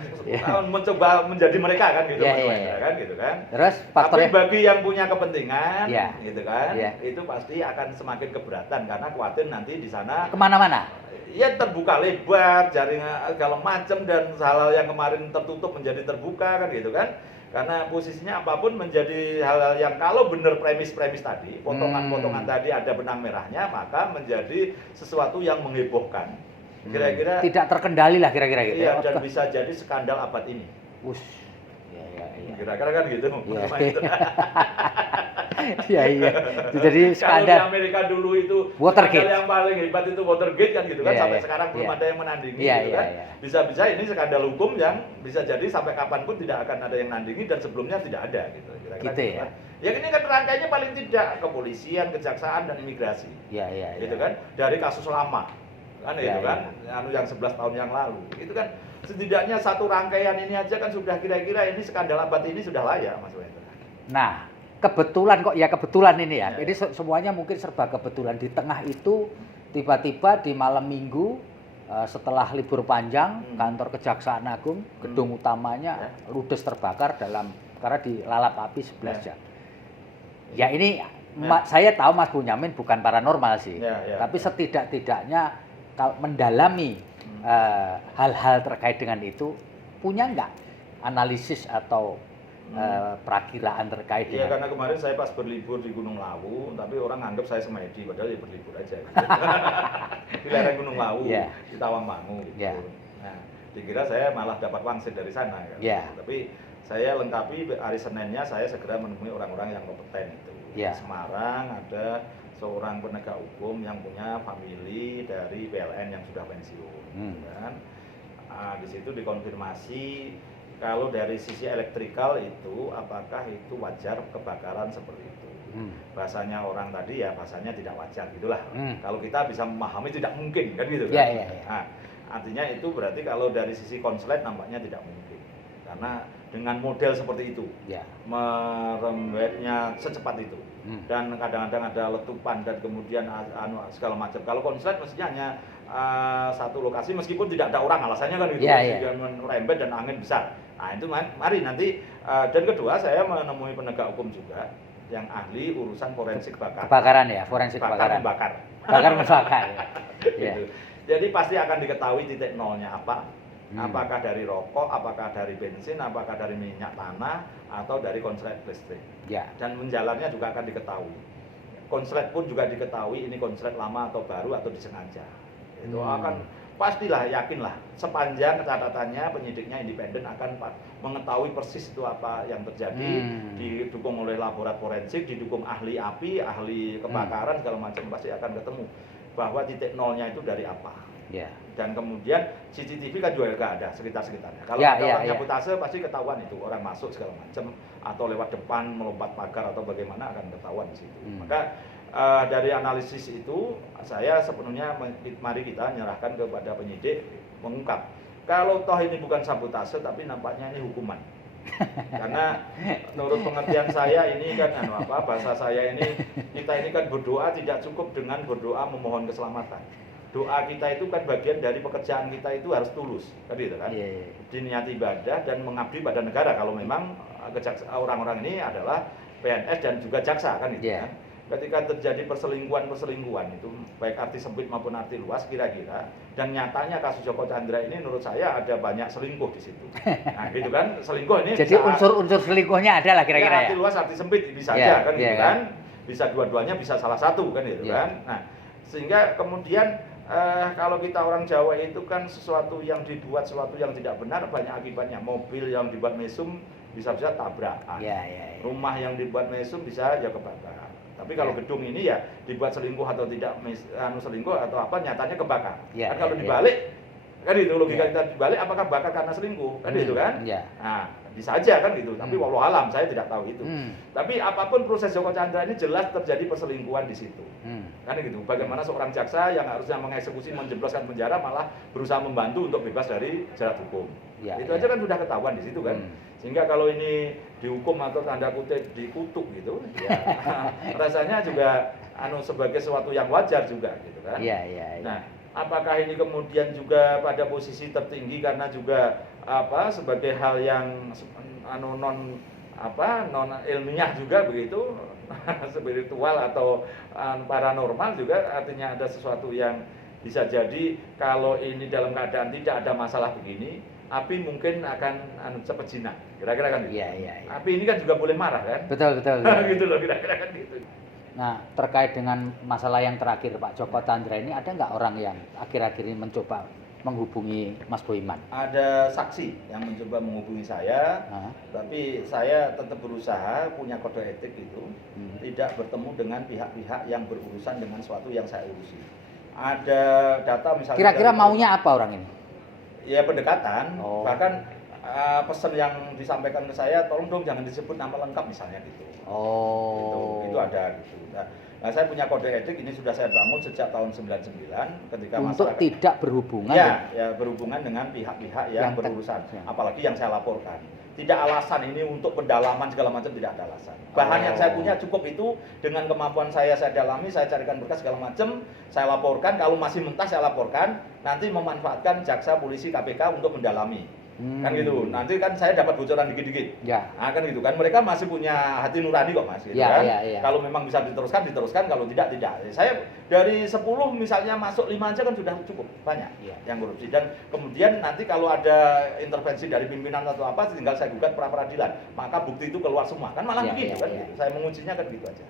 mencoba menjadi mereka kan gitu, kan gitu kan. Terus Tapi faktornya bagi yang punya kepentingan, Ya. gitu kan, Ya. itu pasti akan semakin keberatan karena khawatir nanti di sana kemana-mana. ya terbuka lebar, jaringan segala macam dan hal-hal yang kemarin tertutup menjadi terbuka kan gitu kan. Karena posisinya apapun menjadi hal-hal yang kalau benar premis-premis tadi, potongan-potongan tadi ada benang merahnya, maka menjadi sesuatu yang menghebohkan. Kira-kira tidak terkendali lah kira-kira gitu. Iya, dan bisa jadi skandal abad ini. Iya. Kira-kira kan gitu. Iya. Jadi Kalau di skandal Amerika dulu itu Watergate. skandal yang paling hebat itu Watergate kan gitu kan, Iya, sampai iya. sekarang belum Iya. ada yang menandingi Iya, gitu iya, kan. iya. Bisa-bisa ini skandal hukum yang bisa jadi sampai kapanpun tidak akan ada yang nandingi dan sebelumnya tidak ada gitu. Kira-kira Gitu ya. kan. Ya ini kan rangkaiannya paling tidak kepolisian, kejaksaan dan imigrasi. Iya. Gitu kan, dari kasus lama. Kan Iya, itu kan, yang 11 tahun yang lalu. Itu kan setidaknya satu rangkaian ini aja kan sudah kira-kira ini skandal abad ini sudah layak Mas Wendra. Nah, kebetulan ini ya. Ya. Ini semuanya mungkin serba kebetulan. Di tengah itu tiba-tiba di malam Minggu setelah libur panjang, kantor Kejaksaan Agung, gedung utamanya ludes terbakar karena dilalap api 11 jam. Ya ini saya tahu Mas Bonyamin bukan paranormal sih. Ya. Tapi setidak-tidaknya kalau mendalami hal-hal terkait dengan itu, punya nggak analisis atau perakiraan terkait Iya, dengan karena kemarin saya pas berlibur di Gunung Lawu, tapi orang anggap saya semedi, padahal ya berlibur aja. Gitu. Di lereng Gunung Lawu, di Tawangmangu gitu. Nah, dikira saya malah dapat wangsit dari sana kan. Tapi saya lengkapi hari Seninnya saya segera menemui orang-orang yang kompeten itu. Di Semarang ada seorang penegak hukum yang punya famili dari PLN yang sudah pensiun. Kan? Nah, di situ dikonfirmasi kalau dari sisi elektrikal itu apakah itu wajar kebakaran seperti itu. Bahasanya orang tadi ya bahasanya tidak wajar gitulah. Kalau kita bisa memahami tidak mungkin kan gitu kan. Nah, artinya itu berarti kalau dari sisi konslet nampaknya tidak mungkin. Karena dengan model seperti itu, merembetnya secepat itu, dan kadang-kadang ada letupan dan kemudian segala macam. Kalau konslet mestinya hanya satu lokasi meskipun tidak ada orang, alasannya kan itu, dia merembet dan angin besar. Nah itu mari nanti, dan kedua saya menemui penegak hukum juga yang ahli urusan forensik kebakaran ya, forensik kebakaran. Bakar membakar. Gitu. Jadi pasti akan diketahui titik nolnya apa. Apakah dari rokok, apakah dari bensin, apakah dari minyak tanah, atau dari konslet listrik. Dan menjalarnya juga akan diketahui. Konslet pun juga diketahui ini konslet lama atau baru atau disengaja. Itu akan pastilah, yakinlah sepanjang catatannya penyidiknya independen akan mengetahui persis itu apa yang terjadi, didukung oleh laboratorium forensik, didukung ahli api, ahli kebakaran segala macam, pasti akan ketemu. bahwa titik nolnya itu dari apa. Ya. Dan kemudian CCTV kan juga nggak ada sekitar-sekitarnya. Kalau Ya, ada ya, orang ya. sabotase pasti ketahuan itu, orang masuk segala macam atau lewat depan melompat pagar atau bagaimana akan ketahuan di situ. Maka dari analisis itu saya sepenuhnya mari kita menyerahkan kepada penyidik mengungkap. Kalau toh ini bukan sabotase tapi nampaknya ini hukuman. Karena menurut pengertian saya ini kan bahasa saya ini, kita ini kan berdoa tidak cukup dengan berdoa memohon keselamatan. Doa kita itu kan bagian dari pekerjaan kita itu harus tulus, kan gitu kan? Diniat ibadah dan mengabdi pada negara. Kalau memang orang-orang ini adalah PNS dan juga jaksa, kan gitu kan? Ketika terjadi perselingkuhan itu baik arti sempit maupun arti luas kira-kira, dan nyatanya kasus Joko Chandra ini menurut saya ada banyak selingkuh di situ. Nah, gitu kan? Selingkuh ini jadi unsur-unsur selingkuhnya ada lah kira-kira ya. Arti luas, arti sempit bisa aja kan gitu kan? Bisa dua-duanya, bisa salah satu kan gitu kan? Nah, sehingga kemudian kalau kita orang Jawa itu kan sesuatu yang dibuat, sesuatu yang tidak benar banyak akibatnya. Mobil yang dibuat mesum bisa-bisa tabrakan. Rumah yang dibuat mesum bisa ya kebakar. Tapi kalau gedung ini ya dibuat selingkuh atau tidak selingkuh atau apa nyatanya kebakar. Kan kalau dibalik kan itu logika kita dibalik, apakah bakar karena selingkuh kan gitu kan? Nah, bisa aja kan gitu. Tapi wallahu alam saya tidak tahu itu. Tapi apapun proses Joko Chandra ini jelas terjadi perselingkuhan di situ. Kan gitu. Bagaimana seorang jaksa yang harusnya mengeksekusi, menjebloskan penjara malah berusaha membantu untuk bebas dari jerat hukum. Itu aja kan sudah ketahuan di situ kan. Sehingga kalau ini dihukum atau tanda kutip dikutuk gitu, ya rasanya juga sebagai sesuatu yang wajar juga gitu kan. Nah, apakah ini kemudian juga pada posisi tertinggi karena juga sebagai hal yang non ilmiah juga begitu, spiritual atau paranormal juga, artinya ada sesuatu yang bisa jadi kalau ini dalam keadaan tidak ada masalah begini, api mungkin akan cepat jinak, kira-kira kan gitu. Api ini kan juga boleh marah kan? Betul. Gitu loh, kira-kira kan gitu. Nah, terkait dengan masalah yang terakhir Pak Joko Chandra ini, ada nggak orang yang akhir-akhir ini mencoba menghubungi Mas Boiman? Ada saksi yang mencoba menghubungi saya, tapi saya tetap berusaha punya kode etik itu, tidak bertemu dengan pihak-pihak yang berurusan dengan sesuatu yang saya urusi. Ada data misalnya. Kira-kira maunya apa orang ini? Ya pendekatan, bahkan pesan yang disampaikan ke saya, tolong dong jangan disebut nama lengkap misalnya gitu. Itu ada gitu. Nah, saya punya kode etik ini sudah saya bangun sejak tahun 99 ketika untuk masyarakat tidak berhubungan. Ya berhubungan dengan pihak-pihak yang berurusan, apalagi yang saya laporkan. Tidak alasan ini untuk pendalaman segala macam, tidak ada alasan. Bahan yang saya punya cukup itu, dengan kemampuan saya dalami, saya carikan berkas segala macam, saya laporkan, kalau masih mentah saya laporkan, nanti memanfaatkan jaksa, polisi, KPK untuk mendalami. Kan gitu. Nanti kan saya dapat bocoran dikit-dikit. Nah, kan gitu kan. Mereka masih punya hati nurani kok, Mas, gitu kan. Kalau memang bisa diteruskan, kalau tidak. Saya dari 10 misalnya masuk 5 aja kan sudah cukup banyak yang korupsi. Dan kemudian nanti kalau ada intervensi dari pimpinan atau apa, tinggal saya gugat pra peradilan. Maka bukti itu keluar semua. Kan malah begitu kan gitu. Saya mengujinya kan gitu aja.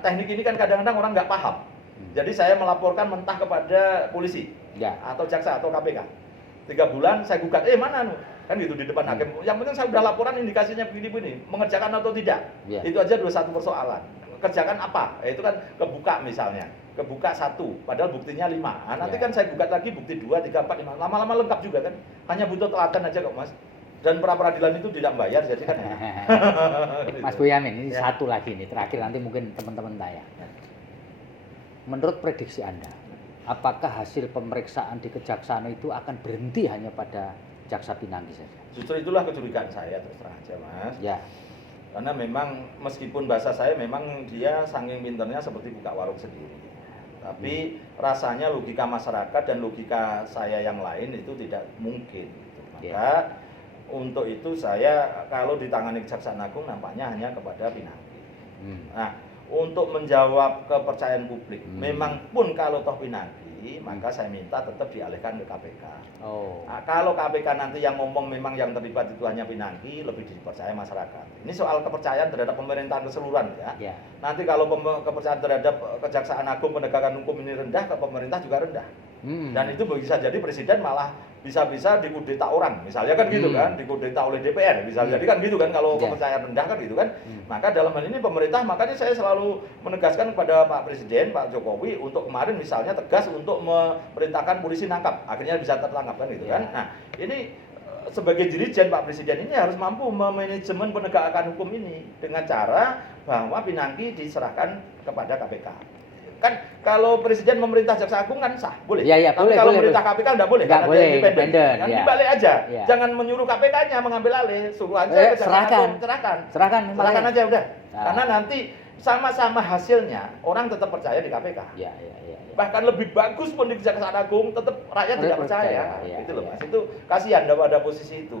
Teknik ini kan kadang-kadang orang nggak paham. Jadi saya melaporkan mentah kepada polisi atau jaksa atau KPK. 3 bulan saya gugat, mana kan gitu di depan hakim. Yang penting saya udah laporan indikasinya begini-begini, mengerjakan atau tidak. Itu aja 21 persoalan. Kerjakan apa? Itu kan kebuka misalnya. Kebuka 1, padahal buktinya 5. Nah, nanti kan saya gugat lagi bukti 2, 3, 4, 5. Lama-lama lengkap juga kan. Hanya butuh telaten aja kok, Mas. Dan pra peradilan itu tidak bayar, jadi kan. Mas Boyamin, ini satu lagi nih, terakhir nanti mungkin teman-teman tanya. Menurut prediksi Anda, apakah hasil pemeriksaan di kejaksaan itu akan berhenti hanya pada jaksa Pinangki saja? Justru itulah kecurigaan saya, terus terang aja, Mas. Karena memang meskipun bahasa saya memang dia saking pinternya seperti buka warung sendiri. Tapi rasanya logika masyarakat dan logika saya yang lain itu tidak mungkin. Gitu. Maka untuk itu saya kalau ditangani Kejaksaan Agung nampaknya hanya kepada Pinangki. Nah, untuk menjawab kepercayaan publik, memang pun kalau toh Pinangki, maka saya minta tetap dialihkan ke KPK. Nah, kalau KPK nanti yang ngomong memang yang terlibat itu hanya Pinangki, lebih dipercaya masyarakat. Ini soal kepercayaan terhadap pemerintahan keseluruhan ya. Nanti kalau kepercayaan terhadap Kejaksaan Agung, penegakan hukum ini rendah, ke pemerintah juga rendah. Dan itu bisa jadi presiden malah bisa-bisa dikudeta orang, misalnya kan gitu kan, dikudeta oleh DPR, bisa jadi kan gitu kan kalau kepercayaan rendah kan gitu kan. Maka dalam hal ini pemerintah, makanya saya selalu menegaskan kepada Pak Presiden, Pak Jokowi untuk kemarin misalnya tegas untuk memerintahkan polisi nangkap, akhirnya bisa tertangkap kan gitu kan. Nah, ini sebagai dirijen Pak Presiden ini harus mampu memanajemen penegakan hukum ini dengan cara bahwa Pinangki diserahkan kepada KPK. Kan kalau presiden memerintah jaksa agung kan sah, boleh. Tapi kalau memerintah KPK enggak boleh, karena dia independen. Kan dibalik aja. Jangan menyuruh KPK-nya mengambil alih, suruh aja ke jaksa agung, serahkan aja udah. Karena nanti sama-sama hasilnya orang tetap percaya di KPK. Bahkan lebih bagus pun di Kejaksaan Agung tetap rakyat tidak percaya. Itu loh Mas. Itu kasihan pada posisi itu.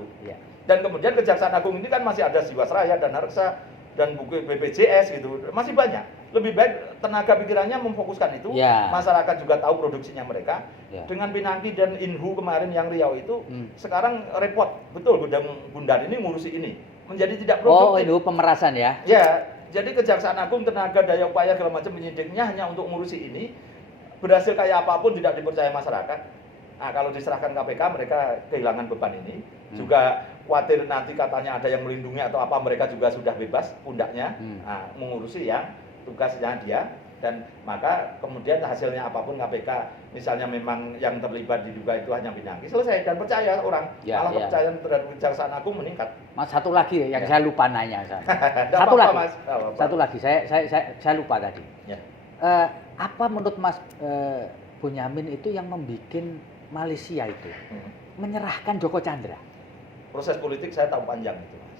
Dan kemudian Kejaksaan Agung ini kan masih ada Jiwasraya dan Reksa dan buku BPJS gitu, masih banyak. Lebih baik tenaga pikirannya memfokuskan itu, masyarakat juga tahu produksinya mereka. Dengan Pinangki dan Inhu kemarin yang Riau itu, sekarang repot, betul Gudang Bundar ini ngurusi ini, menjadi tidak produktif. Oh, itu pemerasan ya? Ya, jadi Kejaksaan Agung tenaga daya upaya segala macam penyidiknya hanya untuk ngurusi ini, berhasil kayak apapun tidak dipercaya masyarakat. Nah, kalau diserahkan KPK mereka kehilangan beban ini. Juga khawatir nanti katanya ada yang melindungi atau apa, mereka juga sudah bebas pundaknya mengurusi yang tugasnya dia. Dan maka kemudian hasilnya apapun KPK misalnya memang yang terlibat diduga itu hanya Pinangki, selesai dan percaya orang. Malah kepercayaan terhadap Kejaksaan Agung meningkat. Mas, satu lagi yang saya lupa nanya. Satu lagi saya lupa tadi. Apa menurut Mas Bonyamin itu yang membuat Malaysia itu menyerahkan Joko Chandra? Proses politik saya tahu panjang itu, Mas.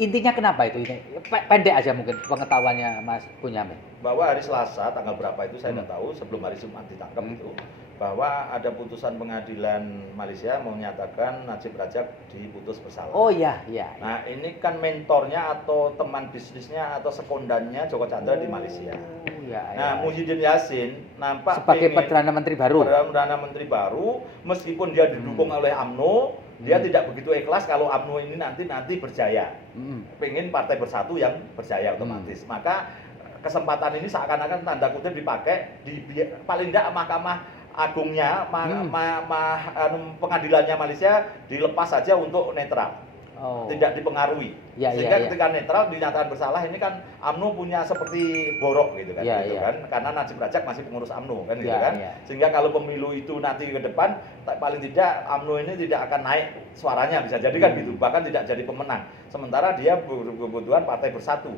Intinya kenapa itu? Pendek aja mungkin pengetahuannya Mas Bonyamin. Bahwa hari Selasa tanggal berapa itu saya tidak tahu, sebelum hari Jumat ditangkap itu, bahwa ada putusan pengadilan Malaysia menyatakan Najib Razak diputus bersalah. Oh iya. Nah, ini kan mentornya atau teman bisnisnya atau sekondannya Joko Chandra di Malaysia. Nah, Muhyiddin Yassin nampak sebagai Perdana Menteri baru, meskipun dia didukung oleh UMNO, dia tidak begitu ikhlas kalau UMNO ini nanti berjaya. Pengen partai bersatu yang berjaya otomatis. Maka kesempatan ini seakan-akan tanda kutip dipakai di paling tidak Mahkamah Agungnya, pengadilannya Malaysia dilepas saja untuk netral. Tidak dipengaruhi. Sehingga ketika netral dinyatakan bersalah, ini kan UMNO punya seperti borok gitu kan, kan? Karena Najib Razak masih pengurus UMNO kan gitu kan. Sehingga kalau pemilu itu nanti ke depan paling tidak UMNO ini tidak akan naik suaranya, bisa jadi kan gitu, bahkan tidak jadi pemenang. Sementara dia kebutuhan partai bersatu.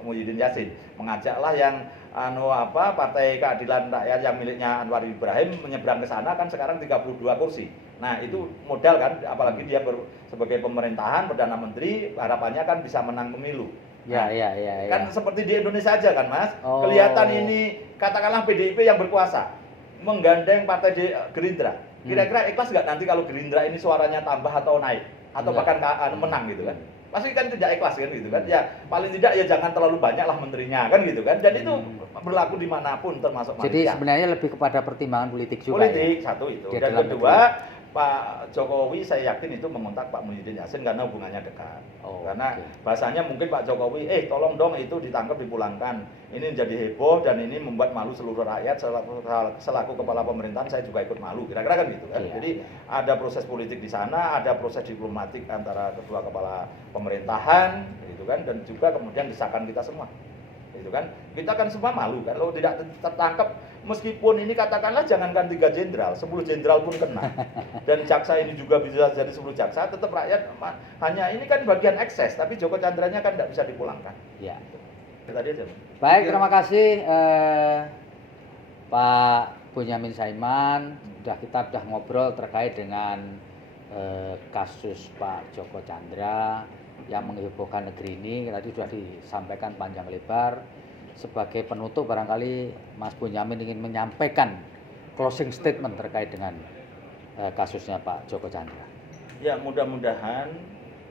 Muhyiddin Yassin mengajaklah yang Partai Keadilan Rakyat yang miliknya Anwar Ibrahim menyeberang ke sana, kan sekarang 32 kursi. Nah, itu modal kan, apalagi dia sebagai pemerintahan Perdana Menteri, harapannya kan bisa menang pemilu. Kan seperti di Indonesia aja kan, Mas. Kelihatan ini katakanlah PDIP yang berkuasa menggandeng partai Gerindra. Kira-kira ikhlas nggak nanti kalau Gerindra ini suaranya tambah atau naik atau bahkan menang gitu kan? Pasti kan tidak ikhlas kan gitu kan. Ya paling tidak ya jangan terlalu banyak lah menterinya kan gitu kan. Dan itu berlaku dimanapun termasuk Malaysia. Jadi sebenarnya lebih kepada pertimbangan politik juga. Politik satu itu. Dan kedua, Pak Jokowi saya yakin itu mengontak Pak Muhyiddin Yassin karena hubungannya dekat. Karena bahasanya mungkin Pak Jokowi, tolong dong itu ditangkap dipulangkan. Ini jadi heboh dan ini membuat malu seluruh rakyat. Selaku kepala pemerintahan saya juga ikut malu. Kira-kira kan gitu kan. Jadi ada proses politik di sana, ada proses diplomatik antara kedua kepala pemerintahan, gitu kan, dan juga kemudian desakan kita semua. Gitu kan. Kita kan semua malu kan kalau tidak tertangkap. Meskipun ini katakanlah jangankan 3 jenderal, 10 jenderal pun kena. Dan jaksa ini juga bisa jadi 10 jaksa, tetap rakyat hanya ini kan bagian ekses, tapi Joko Chandranya kan tidak bisa dipulangkan. Tadi aja. Baik, terima kasih Pak Bonyamin Saiman. Kita sudah ngobrol terkait dengan kasus Pak Joko Chandra yang menghebohkan negeri ini. Tadi sudah disampaikan panjang lebar. Sebagai penutup barangkali Mas Bonyamin ingin menyampaikan closing statement terkait dengan kasusnya Pak Joko Chandra. Ya, mudah-mudahan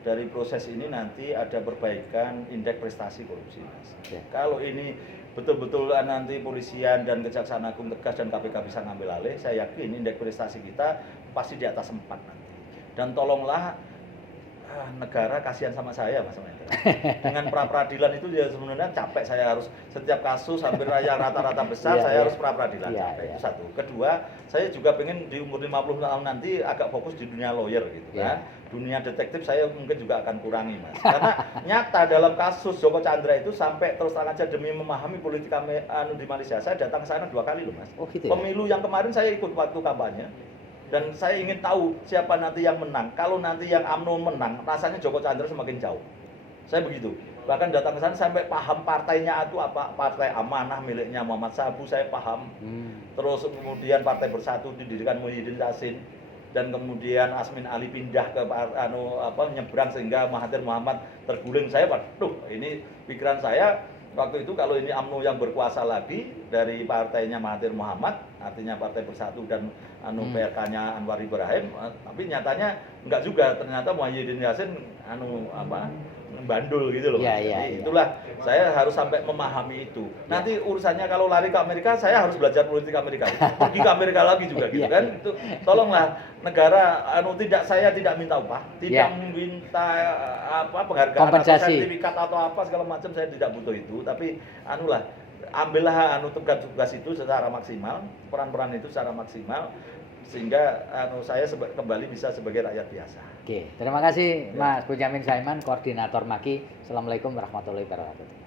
dari proses ini nanti ada perbaikan indeks prestasi korupsi, Mas. Kalau ini betul-betul nanti polisian dan Kejaksaan Agung tegas dan KPK bisa ngambil alih, saya yakin indeks prestasi kita pasti di atas 4 nanti. Dan tolonglah negara kasihan sama saya, Mas Mahendra. Dengan pra peradilan itu ya sebenarnya capek, saya harus setiap kasus hampir rata-rata besar saya harus pra peradilan, capek. Itu satu. Kedua, saya juga pengen di umur 50 tahun nanti agak fokus di dunia lawyer gitu kan. Dunia detektif saya mungkin juga akan kurangi, Mas. Karena nyata dalam kasus Joko Chandra itu sampai terus terang aja demi memahami politika di Malaysia, saya datang ke sana 2 kali loh, Mas. Oh gitu ya? Pemilu yang kemarin saya ikut waktu kampanye. Dan saya ingin tahu siapa nanti yang menang. Kalau nanti yang UMNO menang, rasanya Joko Chandra semakin jauh. Saya begitu. Bahkan datang ke sana sampai paham partainya itu apa, Partai Amanah miliknya Muhammad Sabu, saya paham. Terus kemudian Partai Bersatu didirikan Muhyiddin Yassin, dan kemudian Asmin Ali pindah ke nyebrang sehingga Mahathir Muhammad terguling. Saya waduh, ini pikiran saya waktu itu kalau ini UMNO yang berkuasa lagi dari partainya Mahathir Muhammad, artinya Partai Bersatu dan PRK-nya Anwar Ibrahim, tapi nyatanya enggak juga, ternyata Muhyiddin Yassin bandul gitu loh. Jadi itulah saya harus sampai memahami itu. Nanti urusannya kalau lari ke Amerika, saya harus belajar politik Amerika. Pergi ke Amerika lagi juga gitu kan. Itu tolonglah negara saya tidak minta upah, tidak minta penghargaan kompensasi, atau sertifikat atau apa segala macam, saya tidak butuh itu, tapi ambillah tugas-tugas itu secara maksimal, peran-peran itu secara maksimal, sehingga saya kembali bisa sebagai rakyat biasa. Oke, terima kasih Mas Bonyamin Saiman, Koordinator MAKI. Assalamualaikum warahmatullahi wabarakatuh.